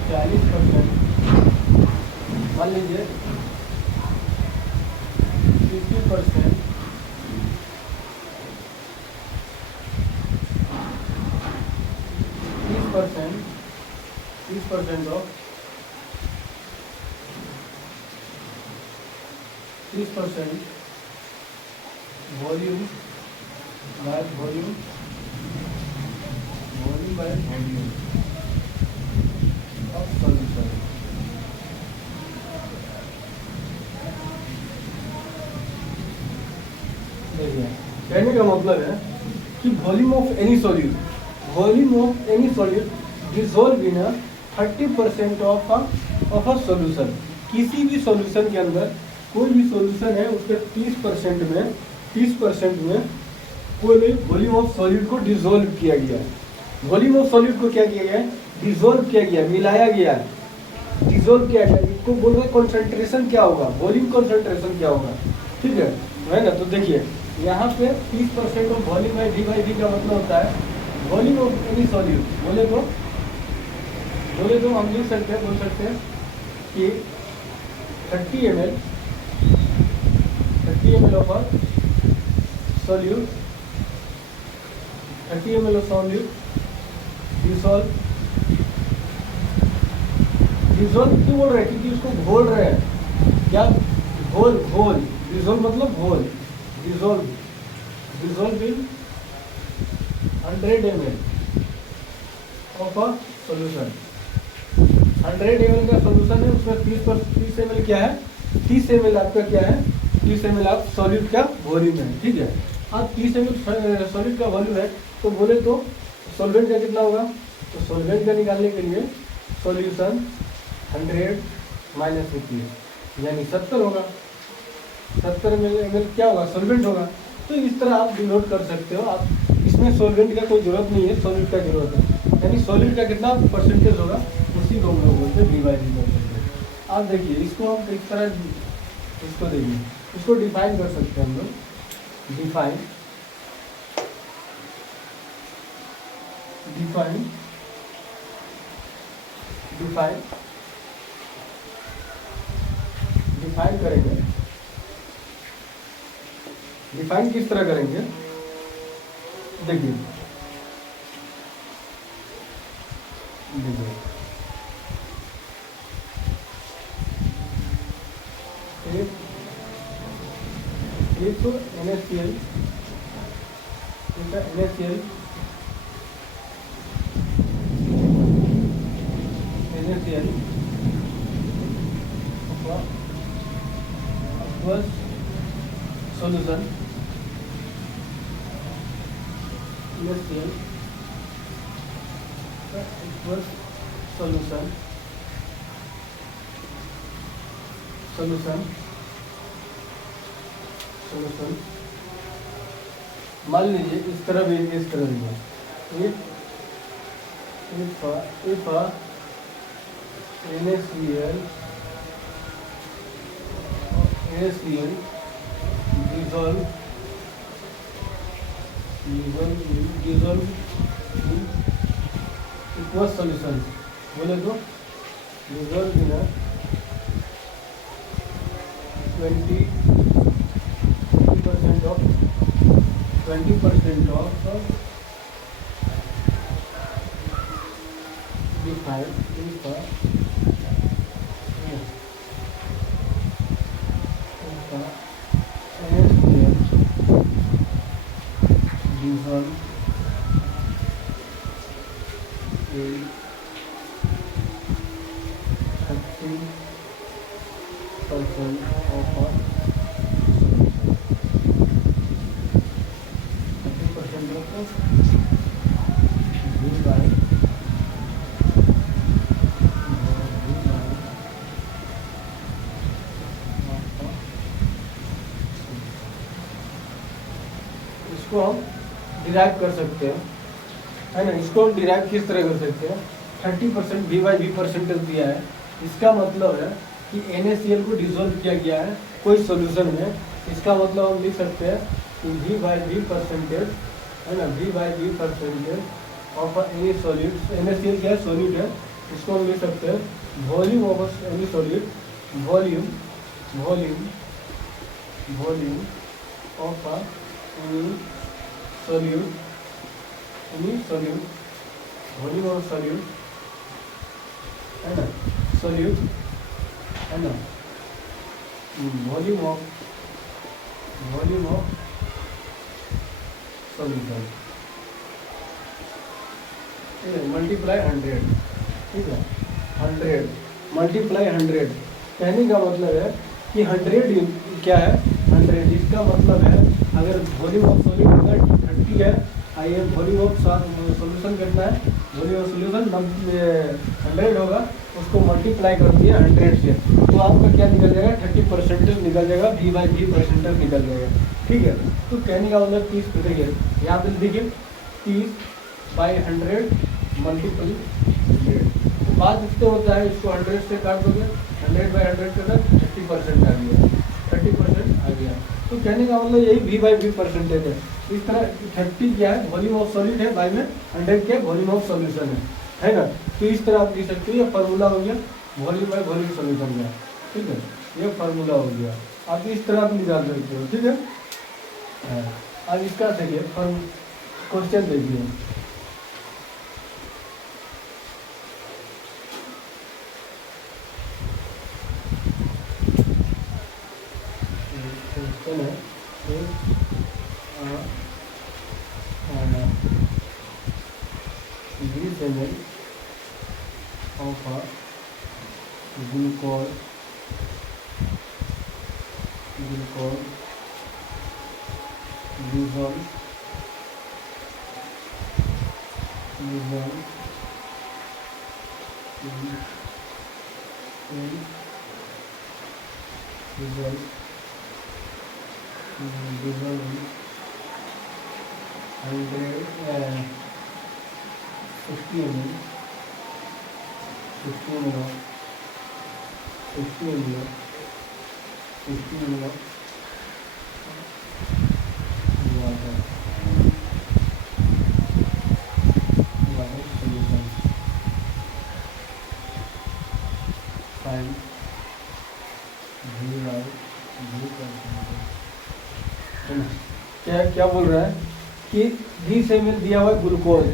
40%, मान लीजिए 50%, 30% of 30% volume by volume of solution. देखिए, कहने का मतलब है कि volume of any solute dissolve in 30% of a solution. किसी भी सॉल्यूशन के अंदर कोई भी सॉल्यूशन है, उसके 30% में कोई भी वॉल्यूम ऑफ सॉल्यूट को डिसॉल्व किया गया है। वॉल्यूम ऑफ सॉल्यूट को क्या किया गया है, डिसॉल्व किया गया, मिलाया गया है, डिसॉल्व किया गया। इसको बोल रहे कंसंट्रेशन क्या होगा, वॉल्यूम कंसंट्रेशन क्या होगा, ठीक है ना। तो देखिए यहाँ पे 30% ऑफ वॉल्यूम है, डी बाई वी का मतलब होता है वॉल्यूम ऑफ एनी सॉल्यूट। बोले तो हम लिख सकते हैं, बोल सकते हैं कि 30 ml of solute, 30 ml of solute dissolve क्यों बोल रहे हैं, क्योंकि उसको घोल रहे हैं। क्या घोल डिसॉल्व मतलब घोल, dissolve in 100 ml of a solution. 100 ml का सॉल्यूशन है, उसमें 30 ml क्या है, 30 ml आपका क्या है, 30 ml आप सॉल्यूट का वॉल्यूम है, ठीक है। अब 30 ml सॉल्यूट का वॉल्यूम है, तो बोले तो सॉल्वेंट का कितना होगा, तो सॉल्वेंट का निकालने के लिए सॉल्यूशन 100 माइनस 50 यानी 70 होगा। 70 ml क्या होगा, सॉल्वेंट होगा। तो इस तरह आप डिनोट कर सकते हो। आप इसमें सॉल्वेंट का कोई जरूरत नहीं है, सॉल्यूट का जरूरत है, यानी सॉल्यूट का कितना परसेंटेज होगा, उसी को हम लोग बोलते हैं डिवाइड परसेंटेज। आप देखिए इसको हम इस तरह, इसको देखिए, इसको डिफाइन कर सकते हैं हम लोग, डिफाइन करेंगे। डिफाइन किस तरह करेंगे, देखिए एक तो NaCl aqueous solution, NaCl aqueous solution मान लीजिए इस तरह भी, इस तरह भी if NaCl dissolve in aqueous solution, बोले तो dissolve in 20% of 20% of B5 diesel is 30% of a इसको हम डिराइव कर सकते हैं, है ना। इसको हम डिराइव किस तरह कर सकते हैं, 30% V/V परसेंटेज दिया है, इसका मतलब है कि NaCl को डिसॉल्व किया गया है कोई सॉल्यूशन में। इसका मतलब हम लिख सकते हैं कि V/V परसेंटेज, है ना, V/V percentage of any solute. NaCl क्या है, सॉल्यूट है, इसको हम लिख सकते हैं volume of any solute, volume of any solute, volume of solute, है ना, सॉल्यूट, है ना, वॉल्यूम ऑफ सॉल्यूशन, ठीक है, मल्टीप्लाई 100, ठीक है, 100 मल्टीप्लाई 100। कहने का मतलब है कि 100 क्या है, 100, इसका मतलब है अगर वॉल्यूम ऑफ सॉल्यूट अगर 30 है, आइए वॉल्यूम ऑफ सॉल्यूशन कितना है, वॉल्यूम ऑफ सॉल्यूशन 100 होगा, उसको मल्टीप्लाई कर दिया 100 से, तो आपका क्या निकल जाएगा, 30% निकल जाएगा, V/V परसेंटेज निकल जाएगा, ठीक है। तो कहने का मतलब 30 देखिए यहाँ पे देखिए 30/100 मल्टीपल 100, तो बात इससे होता है, इसको 100 से काट दोगे, 100/100 के अंदर 30% आ गया, 30% आ गया। तो कहने का मतलब यही V/V परसेंटेज है। इस तरह 30 क्या है, वॉल्यूम ऑफ सॉलिड है, बाई में 100 क्या वॉल्यूम ऑफ सॉल्यूशन है ना। तो इस तरह आप लिख सकते हो, ये फार्मूला हो गया वॉल्यूम बाई वॉल्यूम सॉल्यूशन का, ठीक है, ये फार्मूला हो गया, आप इस तरह आप निकाल सकते हो, ठीक है। अब इसका देखिए क्वेश्चन देखिए, क्वेश्चन है 20 ml of a glucose dissolved and 60 ml water solution, find क्या क्या बोल रहा है कि 20 ml दिया हुआ है ग्लूकोज,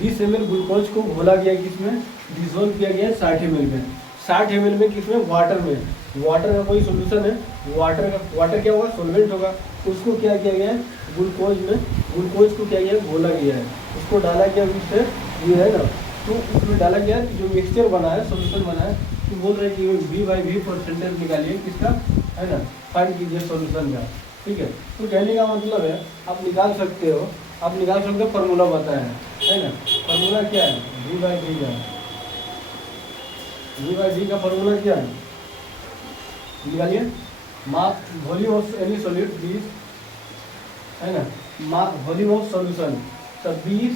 20 ml ग्लूकोज को घोला गया किसमें, डिसॉल्व किया गया 60 ml में, 60 ml में किसमें, वाटर में। वाटर का कोई सोल्यूशन है, वाटर क्या होगा, सॉल्वेंट होगा, उसको क्या किया गया है, ग्लूकोज को क्या किया, घोला गया है, उसको डाला गया उससे, ये है ना, तो उसमें डाला गया जो मिक्सचर बना है, सोल्यूशन बना है, तो बोल रहे हैं कि V/V परसेंटेज निकालिए किसका, है ना, फाइंड कीजिए सोल्यूशन का, ठीक है। तो कहने का मतलब है आप निकाल सकते हो, फार्मूला बताया है ना, फार्मूला क्या है, V/V का, V/V का फार्मूला क्या है, निकालिए, mass volume of any solute 20, है ना, मास वॉल्यूम ऑफ सॉल्यूशन, तो 20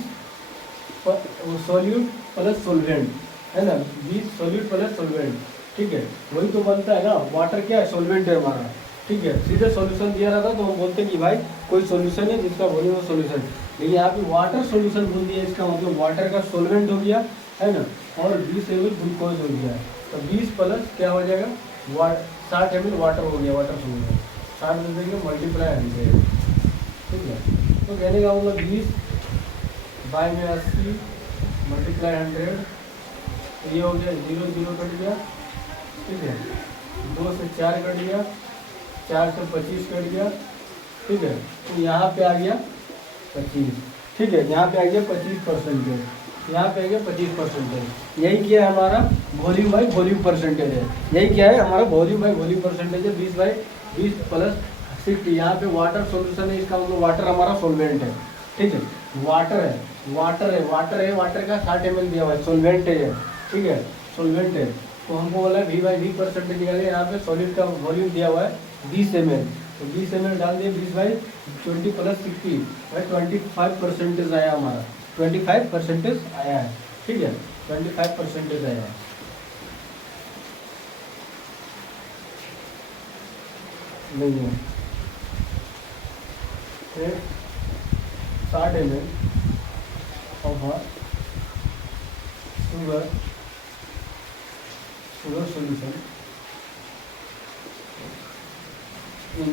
सॉल्यूट प्लस सॉल्वेंट, है ना, 20 सॉल्यूट प्लस सॉल्वेंट, ठीक है, वही तो बनता है ना, वाटर क्या है, सॉल्वेंट है हमारा, ठीक है। सीधे सॉल्यूशन दिया रहता तो हम बोलते हैं कि भाई कोई सॉल्यूशन है जिसका वॉल्यूम ऑफ सॉल्यूशन, लेकिन यहाँ पे वाटर सॉल्यूशन बोल दिया, इसका मतलब वाटर का सॉल्वेंट हो गया, है ना, और 20 ml ग्लूकोज हो गया, तो 20 प्लस क्या हो जाएगा, 60 ml वाटर हो गया, वाटर सॉल्यूशन 60 में देंगे मल्टीप्लाई 100, ठीक है। तो तो कहने का मतलब 20 बाई में 80 मल्टीप्लाई 100, तो ये हो गया 0 0 कट गया, ठीक है। 2 से 4 कट गया, 4 से 25 कट गया, ठीक है। तो यहाँ पे आ गया 25, ठीक है। यहाँ पे आ गया 25%, यहाँ पे आ गया 25%। यही क्या है हमारा वॉल्यूम बाई वॉल्यूम परसेंटेज है, यही क्या है हमारा वॉल्यूम बाई वॉल्यूम परसेंटेज है। 20 बाई 20 प्लस 60। यहाँ पे वाटर सॉल्यूशन है, इसका मतलब वाटर हमारा सॉल्वेंट है, ठीक है। वाटर है, वाटर है, वाटर है, वाटर का 60 ml दिया हुआ है, सॉल्वेंट है, ठीक है, सॉल्वेंट है। तो हमको बोला है V बाई V परसेंटेज निकालिए। यहाँ पे सॉलिड का वॉल्यूम दिया हुआ है 20 ml, तो 20 ml डाल दिए, 20 बाई 20 प्लस 60 भाई 25% आया हमारा, 25% आया है, ठीक है, 25% आया है। नहीं है 60 ml of sugar solution in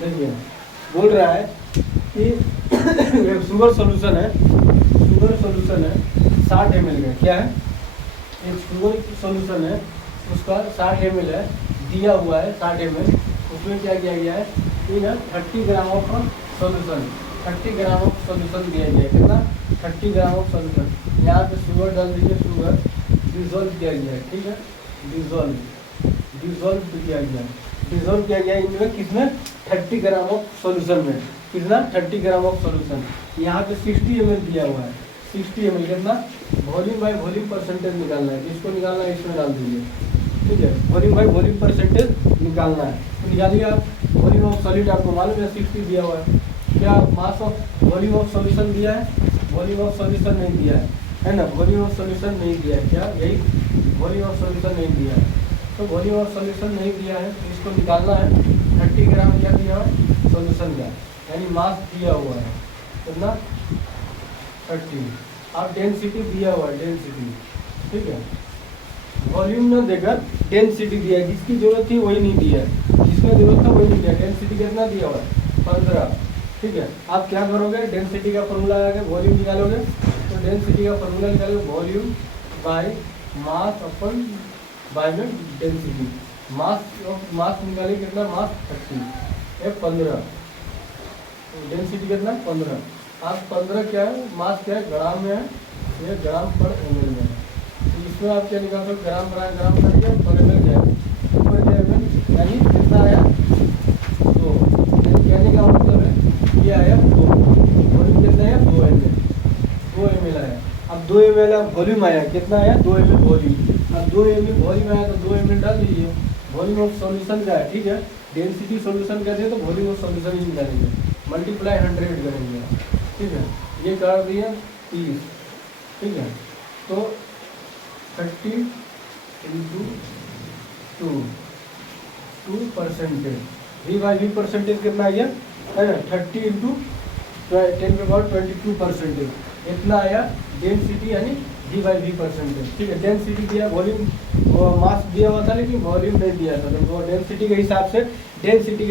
देखिए बोल रहा है कि एक शुगर सॉल्यूशन है, शुगर सॉल्यूशन है 60 ml का, क्या है एक शुगर सॉल्यूशन है, उसका 60 ml है, दिया हुआ है 60 ml। उसमें क्या किया गया है कि ना 30 gram of solution, 30 gram of solution दिया गया है, कितना 30 ग्राम ऑफ सॉल्यूशन। यहाँ पे शुगर डाल दीजिए, शुगर डिजोल्व किया गया है, ठीक है, डिजोल्व किया गया, डिजोल्व किया गया इनमें, किसमें 30 ग्राम ऑफ सॉल्यूशन में, कितना 30 ग्राम ऑफ सॉल्यूशन। यहाँ पे 60 ml दिया हुआ है, 60 ml कितना वॉल्यूम बाई वॉल्यूम परसेंटेज निकालना है, किसको निकालना है इसमें डाल दीजिए, ठीक है, वॉल्यूम बाई वॉल्यूम परसेंटेज निकालना है। तो निकालिए आप, वॉल्यूम ऑफ सॉलिड आपको मालूम है 60 दिया हुआ है, क्या मास ऑफ वॉल्यूम ऑफ सॉल्यूशन दिया है, वॉल्यूम ऑफ सॉल्यूशन नहीं दिया है ना, वॉल्यूम ऑफ सॉल्यूशन नहीं दिया है, क्या यही वॉल्यूम ऑफ सॉल्यूशन नहीं दिया है। तो वॉल्यूम ऑफ सॉल्यूशन नहीं दिया है तो इसको निकालना है। 30 ग्राम क्या दिया है सॉल्यूशन का, यानी मास दिया हुआ है कितना 30, आप डेंसिटी दिया हुआ है, डेंसिटी, ठीक है, वॉल्यूम न देकर डेंसिटी दिया है, जिसकी जरूरत थी वही नहीं दिया है, जिसका जरूरत था वही नहीं दिया। डेंसिटी कितना दिया हुआ है 15, ठीक है। आप क्या करोगे, डेंसिटी का फॉर्मूला लगा के वॉल्यूम निकालोगे, तो डेंसिटी का फॉर्मूला निकालोगे वॉल्यूम बाई मास अपन बाय में डेंसिटी, मास निकाले कितना, मास 30 है 15, डेंसिटी कितना 15, आप 15 क्या है, मास क्या है ग्राम में है, ये ग्राम पर ml में है। तो इसमें आप क्या निकाल सकते, ग्राम पर दिया, पर ml क्या है, पर ml, यानी कितना आया 2, कहने का मतलब है ये आया 2, वॉल्यूम कितना आया 2 ml आया। अब 2 ml वॉल्यूम आया, कितना आया 2 ml वॉल्यूम। अब 2 ml वॉल्यूम आया तो 2 ml डाल दीजिए, वॉल्यूम ऑफ सॉल्यूशन का है, ठीक है, डेंसिटी सॉल्यूशन कहते हैं तो वॉल्यूम ऑफ सॉल्यूशन ही निकालेंगे, मल्टीप्लाई 100 करेंगे, ठीक है, ये कर दिया 30, ठीक है। तो 30 into 2% V by V percentage कितना आ गया है ना, 30 इंटू 10⁻22%, इतना आया डेंसिटी, यानी V बाई V परसेंटेज, ठीक है। डेंसिटी दिया, वॉल्यूम मास दिया हुआ था लेकिन वॉल्यूम नहीं दिया था, तो डेंसिटी के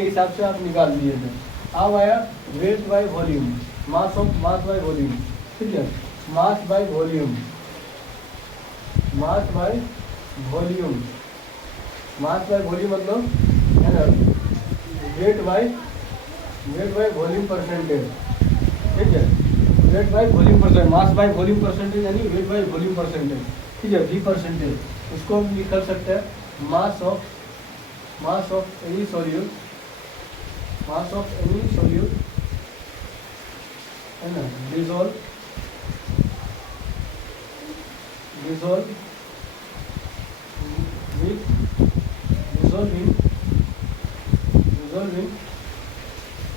हिसाब से आप निकाल दिए थे। अब आया wait by volume, mass of mass by volume, ठीक है, mass by volume, mass by volume, mass by volume मतलब है ना वेट बाय वॉल्यूम परसेंटेज, ठीक है, wait by volume percent, mass by volume percentage यानी वेट बाय वॉल्यूम परसेंटेज, ठीक है, वी परसेंटेज, उसको हम निकल सकते हैं मास of any solute, mass of any solute है ना dissolve in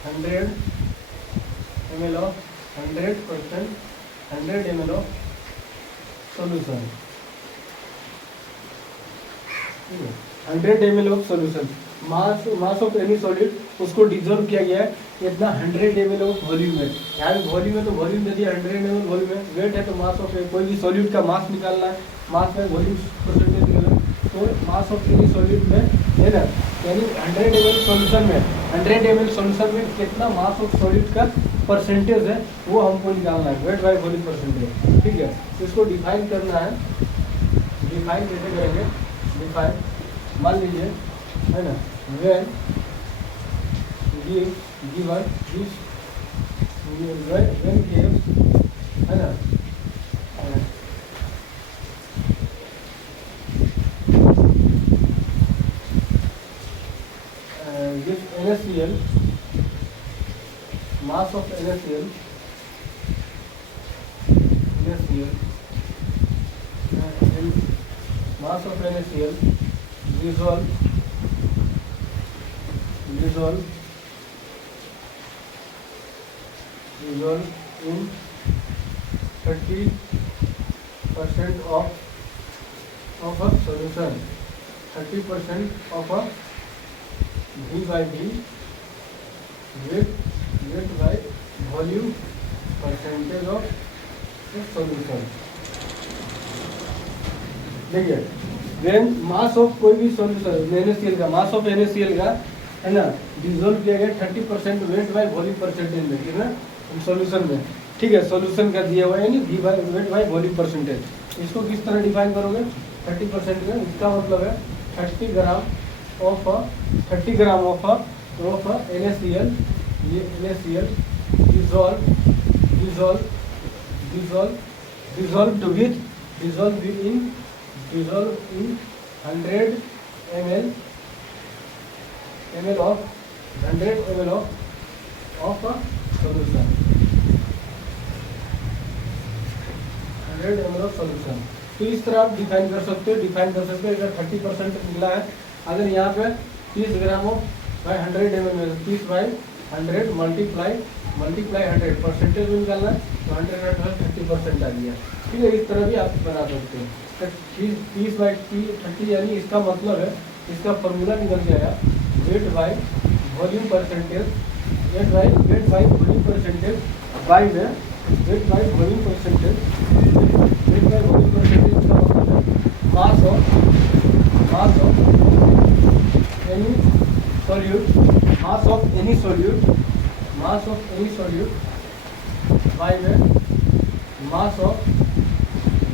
100 ml of 100 ml of solution, 100 ml of solution, mass of any solute उसको डिजोल्व किया गया है इतना 100 ml ऑफ वॉल्यूम है, यहाँ पे वॉल्यूम है तो वॉल्यूम दे दिया 100 ml वॉल्यूम है, वेट है तो मास ऑफ कोई भी सॉल्यूट का मास निकालना है, मास में वॉल्यूम परसेंटेज निकालना है, तो मास ऑफ एनी सॉल्यूट में है ना यानी 100 ml सॉल्यूशन में 100 ml सॉल्यूशन में कितना मास ऑफ सॉल्यूट का परसेंटेज है वो हमको निकालना है, वेट बाय वॉल्यूम परसेंटेज, ठीक है, इसको डिफाइन करना है, डिफाइन कैसे करेंगे, डिफाइन मान लीजिए है ना when given this when gives है ना this NaCl mass of NaCl mass of NaCl dissolve in 30% of a solution, 30% of a V by V weight by volume percentage of the solution, देखिए when mass of कोई भी solution NaCl का mass of NaCl का है ना dissolve किया गया 30% wait by volume percentage में, ठीक है ना सॉल्यूशन में, ठीक है, सॉल्यूशन का दिया हुआ है यानी v by weight by volume percentage, इसको किस तरह डिफाइन करोगे 30% में, इसका मतलब है 30 ग्राम ऑफ NaCl, ये NaCl dissolve in 100 ml of a solution, 100 ml of solution, तो इस तरह आप डिफाइन कर सकते हो, अगर 30% मिला है, अगर यहाँ पे 30 ग्राम ऑफ बाई 100 ml में 30 बाई 100 मल्टीप्लाई 100 परसेंटेज में निकालना है तो 100 30% आ गया, ठीक है, इस तरह भी आप बना सकते हो, 30 बाई 30 यानी इसका मतलब है इसका फॉर्मूला निकल जाएगा weight by volume percentage, weight by volume percentage by में वेट बाई वॉल्यूम परसेंटेज का मतलब है mass of any solute by में mass of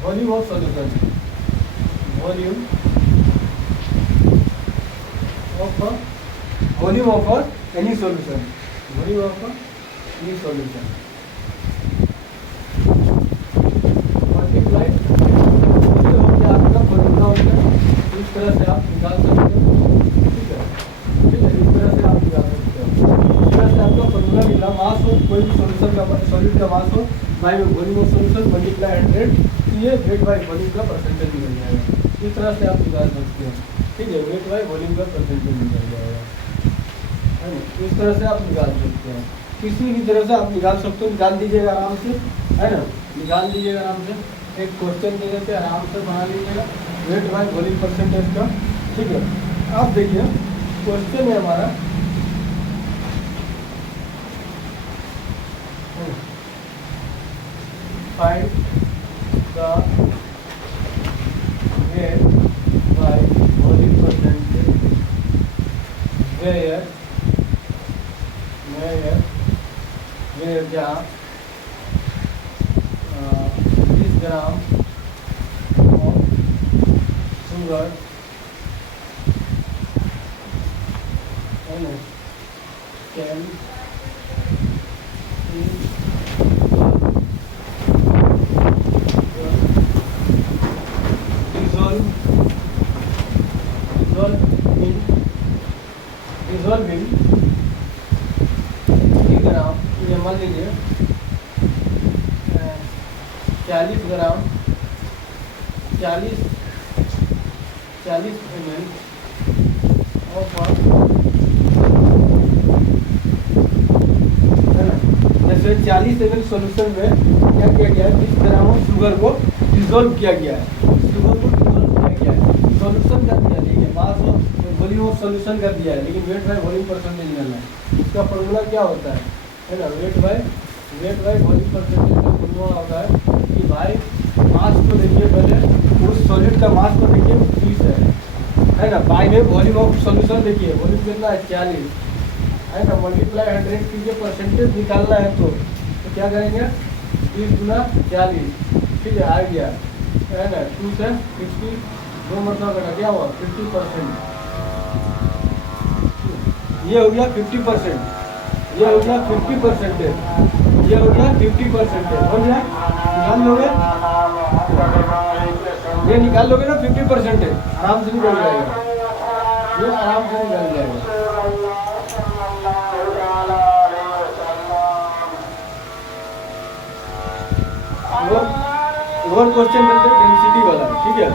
volume of solution, volume of any solution, multiply आपका फॉर्मूला होता है, इस तरह से आप निकाल सकते हो, ठीक है, इस तरह से आप निकाल सकते हो, इस तरह से आपका फॉर्मूला निकला मास हो कोई भी सॉल्यूशन का सॉल्यूट का मास हो by volume of solution multiply 100, ये वेट बाई वॉल्यूम का परसेंटेज निकल जाएगा, इस तरह से आप निकाल सकते हो, ठीक है, वेट बाई वॉल्यूम का परसेंटेज निकल जाएगा, है ना, इस तरह से आप निकाल सकते हैं, किसी भी तरह से आप निकाल सकते हो, निकाल दीजिएगा आराम से, है ना, निकाल दीजिएगा आराम से, एक क्वेश्चन दे देते आराम से बना लीजिएगा वेट बाई वॉल्यूम परसेंटेज का, ठीक है, आप देखिए क्वेश्चन है हमारा find the wait by volume percentage where ये हो गया 20 ग्राम ऑफ शुगर है ना कैन डिजोल्व इन 50 ग्राम, ये मान लीजिए 40 ग्राम 40 ml ऑफ है ना। जैसे 40 ml सॉल्यूशन में क्या किया गया है, 20 ग्राम ऑफ शुगर को डिजोल्व किया गया है, शुगर को डिजोल्व किया गया है, सॉल्यूशन कर दिया, देखिए मास ऑफ वॉल्यूम ऑफ सॉल्यूशन कर दिया है, लेकिन वेट बाय वॉल्यूम परसेंटेज निकलना है। इसका फॉर्मूला क्या होता है ना, वेट बाय वॉल्यूम परसेंटेज का फॉर्मूला होता है कि भाई मास को देखिए, पहले उस सॉलिड का मास को देखिए 20 है ना, बाई में वॉल्यूम ऑफ सॉल्यूशन देखिए, वॉल्यूम कितना है 40 है ना, मल्टीप्लाई 100 कीजिए, परसेंटेज निकालना है तो क्या करेंगे 20 गुना 40, ठीक है, आ गया है ना, 2 से 50 2 मतलब कटा, क्या हुआ 50%, ये हो गया 50%, ये हो गया 50%, ये हो गया 50%, हो गया, निकाल लोगे, ये निकाल लोगे ना 50%, आराम से निकल जाएगा, ये आराम से निकल जाएगा। और क्वेश्चन करते हैं डेंसिटी वाला, ठीक है,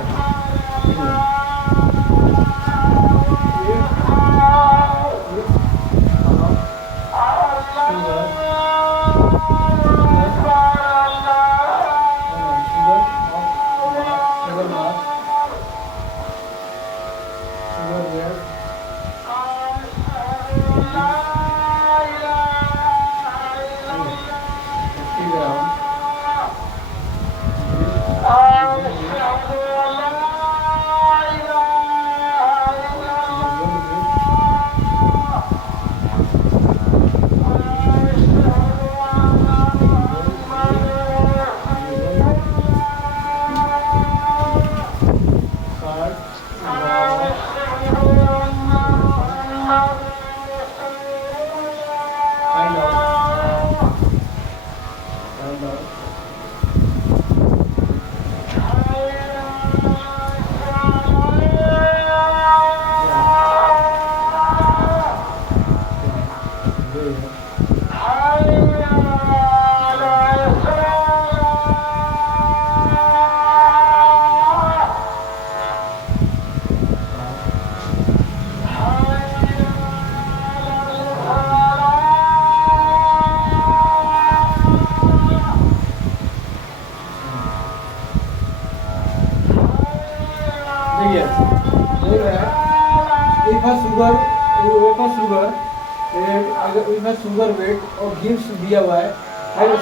शुगर वेट और गिव्स दिया हुआ है,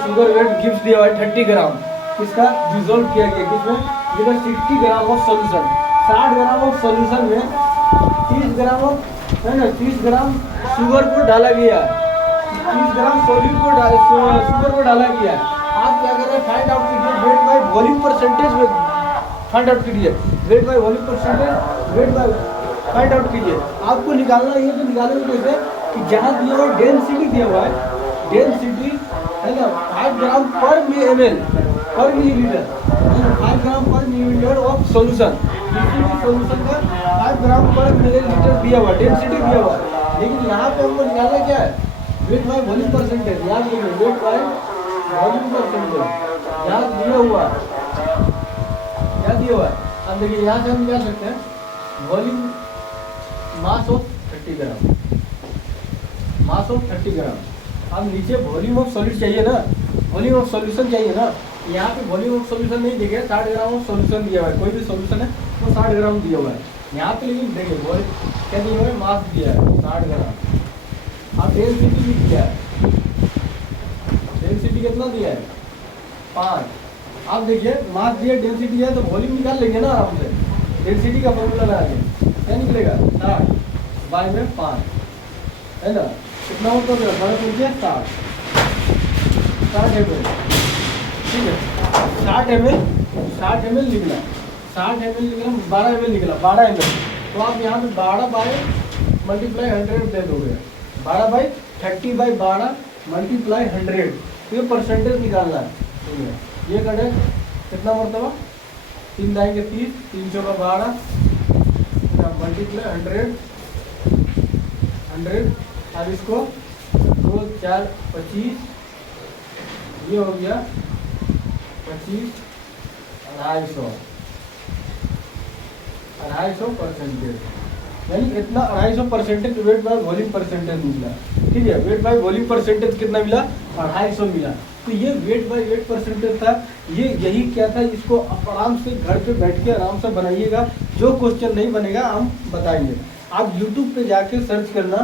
शुगर वेट गिव्स दिया हुआ है 30 ग्राम, किसका डिजोल्व किया गया, किसमें, इधर 60 gram of solution, 60 gram of solution में 30 ग्राम ऑफ है ना, 30 ग्राम शुगर को डाला गया, 30 ग्राम सॉल्यूट को शुगर को डाला गया। आप क्या कर रहे हैं, फाइंड आउट कीजिए वेट बाय वॉल्यूम परसेंटेज में, फाइंड आउट कीजिए wait by volume percentage, weight by find out कीजिए। आपको निकालना ये तो निकालोगे कैसे कि जहाँ दिया हुआ डेंसिटी दिया हुआ है, डेंसिटी है ना 5 ग्राम पर ml पर मिलीलीटर, 5 ग्राम पर मिलीलीटर ऑफ सॉल्यूशन, सॉल्यूशन का 5 ग्राम पर मिलीलीटर दिया हुआ, डेंसिटी दिया हुआ, लेकिन यहाँ पे हमको निकालना क्या है, वेट बाय वॉल्यूम परसेंटेज, याद रखिए वेट बाय वॉल्यूम परसेंटेज याद दिया हुआ है, याद दिया हुआ है। अब देखिए यहाँ से हम क्या सकते हैं, volume mass of 30 gram, mass of 30 ग्राम। अब नीचे वॉल्यूम ऑफ सॉलिड चाहिए ना, वॉल्यूम ऑफ सॉल्यूशन चाहिए ना, यहाँ पे वॉल्यूम ऑफ सॉल्यूशन नहीं दिया, 60 ग्राम ऑफ सॉल्यूशन दिया हुआ है, कोई भी सॉल्यूशन है तो 60 ग्राम दिया हुआ है यहाँ पे, लेकिन देखिए क्या दिया हुआ है, मास दिया है 60 ग्राम। अब डेंसिटी भी दिया है, डेंसिटी कितना दिया है 5। अब देखिए मास दिया, डेंसिटी है, तो वॉल्यूम निकाल लेंगे ना आराम से, डेंसिटी का फॉर्मूला लगा के क्या निकलेगा 60 बाई में 5 है ना, कितना होता है, 60 60 ml, ठीक है। 60 ml निकला, 60 ml निकला, 12 ml निकला, 12 ml। तो आप यहाँ पे 12 बाई मल्टीप्लाई 100 दे दोगे, 12 बाई 30 बाई 12 मल्टीप्लाई 100। तो ये परसेंटेज निकालना है, ठीक है। ये कटे कितना मरतबा, 3 दाएंगे 30, 300 का 12 मल्टीप्लाई 100। अब इसको 2 4 25, ये हो गया 25, 250 यानी इतना 250% वेट बाय वॉल्यूम परसेंटेज मिला, ठीक है। वेट बाय वॉल्यूम परसेंटेज कितना मिला, 250 मिला। तो ये वेट बाय वेट परसेंटेज था, ये यही क्या था। इसको आप आराम से घर पे बैठ के आराम से बनाइएगा, जो क्वेश्चन नहीं बनेगा हम बताएंगे। आप यूट्यूब पे जाके सर्च करना,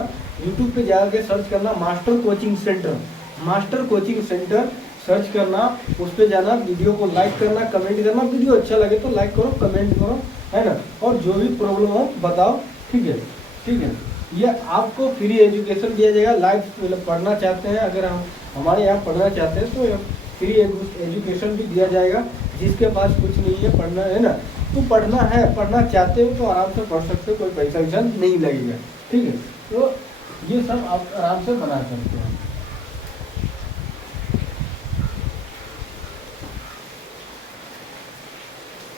यूट्यूब पे जाके सर्च करना master coaching centre, master coaching centre search करना, उस पर जाना, वीडियो को लाइक करना, कमेंट करना। वीडियो अच्छा लगे तो लाइक करो, कमेंट करो, है ना। और जो भी प्रॉब्लम हो बताओ, ठीक है, ठीक है। ये आपको फ्री एजुकेशन दिया जाएगा। लाइव पढ़ना चाहते हैं, अगर हम हमारे यहाँ पढ़ना चाहते हैं तो फ्री एजुकेशन भी दिया जाएगा। जिसके पास कुछ नहीं है, पढ़ना है ना, तो पढ़ना है, पढ़ना चाहते हो तो आराम से पढ़ सकते हो, कोई पैसा वैसा नहीं लगेगा, ठीक है। तो ये सब आप आराम से बना सकते हैं।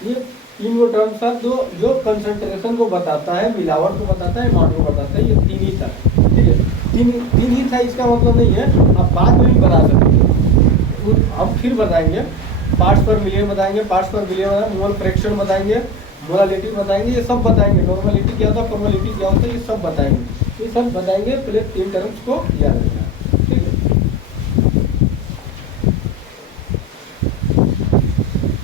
ये 3 वो टर्म था जो कंसंट्रेशन को बताता है, मिलावट को बताता है, अमाउंट को बताता है। ये 3 ही था, ठीक है। 3 ही था, इसका मतलब नहीं है आप बाद में भी बता सकते हैं। हम फिर बताएंगे, पार्ट्स पर मिलियन बताएंगे, पार्ट्स पर बिलियन बताएंगे, मोल फ्रैक्शन बताएंगे, मोलालिटी बताएंगे, ये सब बताएंगे। नॉर्मलिटी क्या होता है, फॉर्मेलिटी क्या होता है, ये सब बताएंगे, ये सब बताएंगे। पहले 3 टर्म्स को याद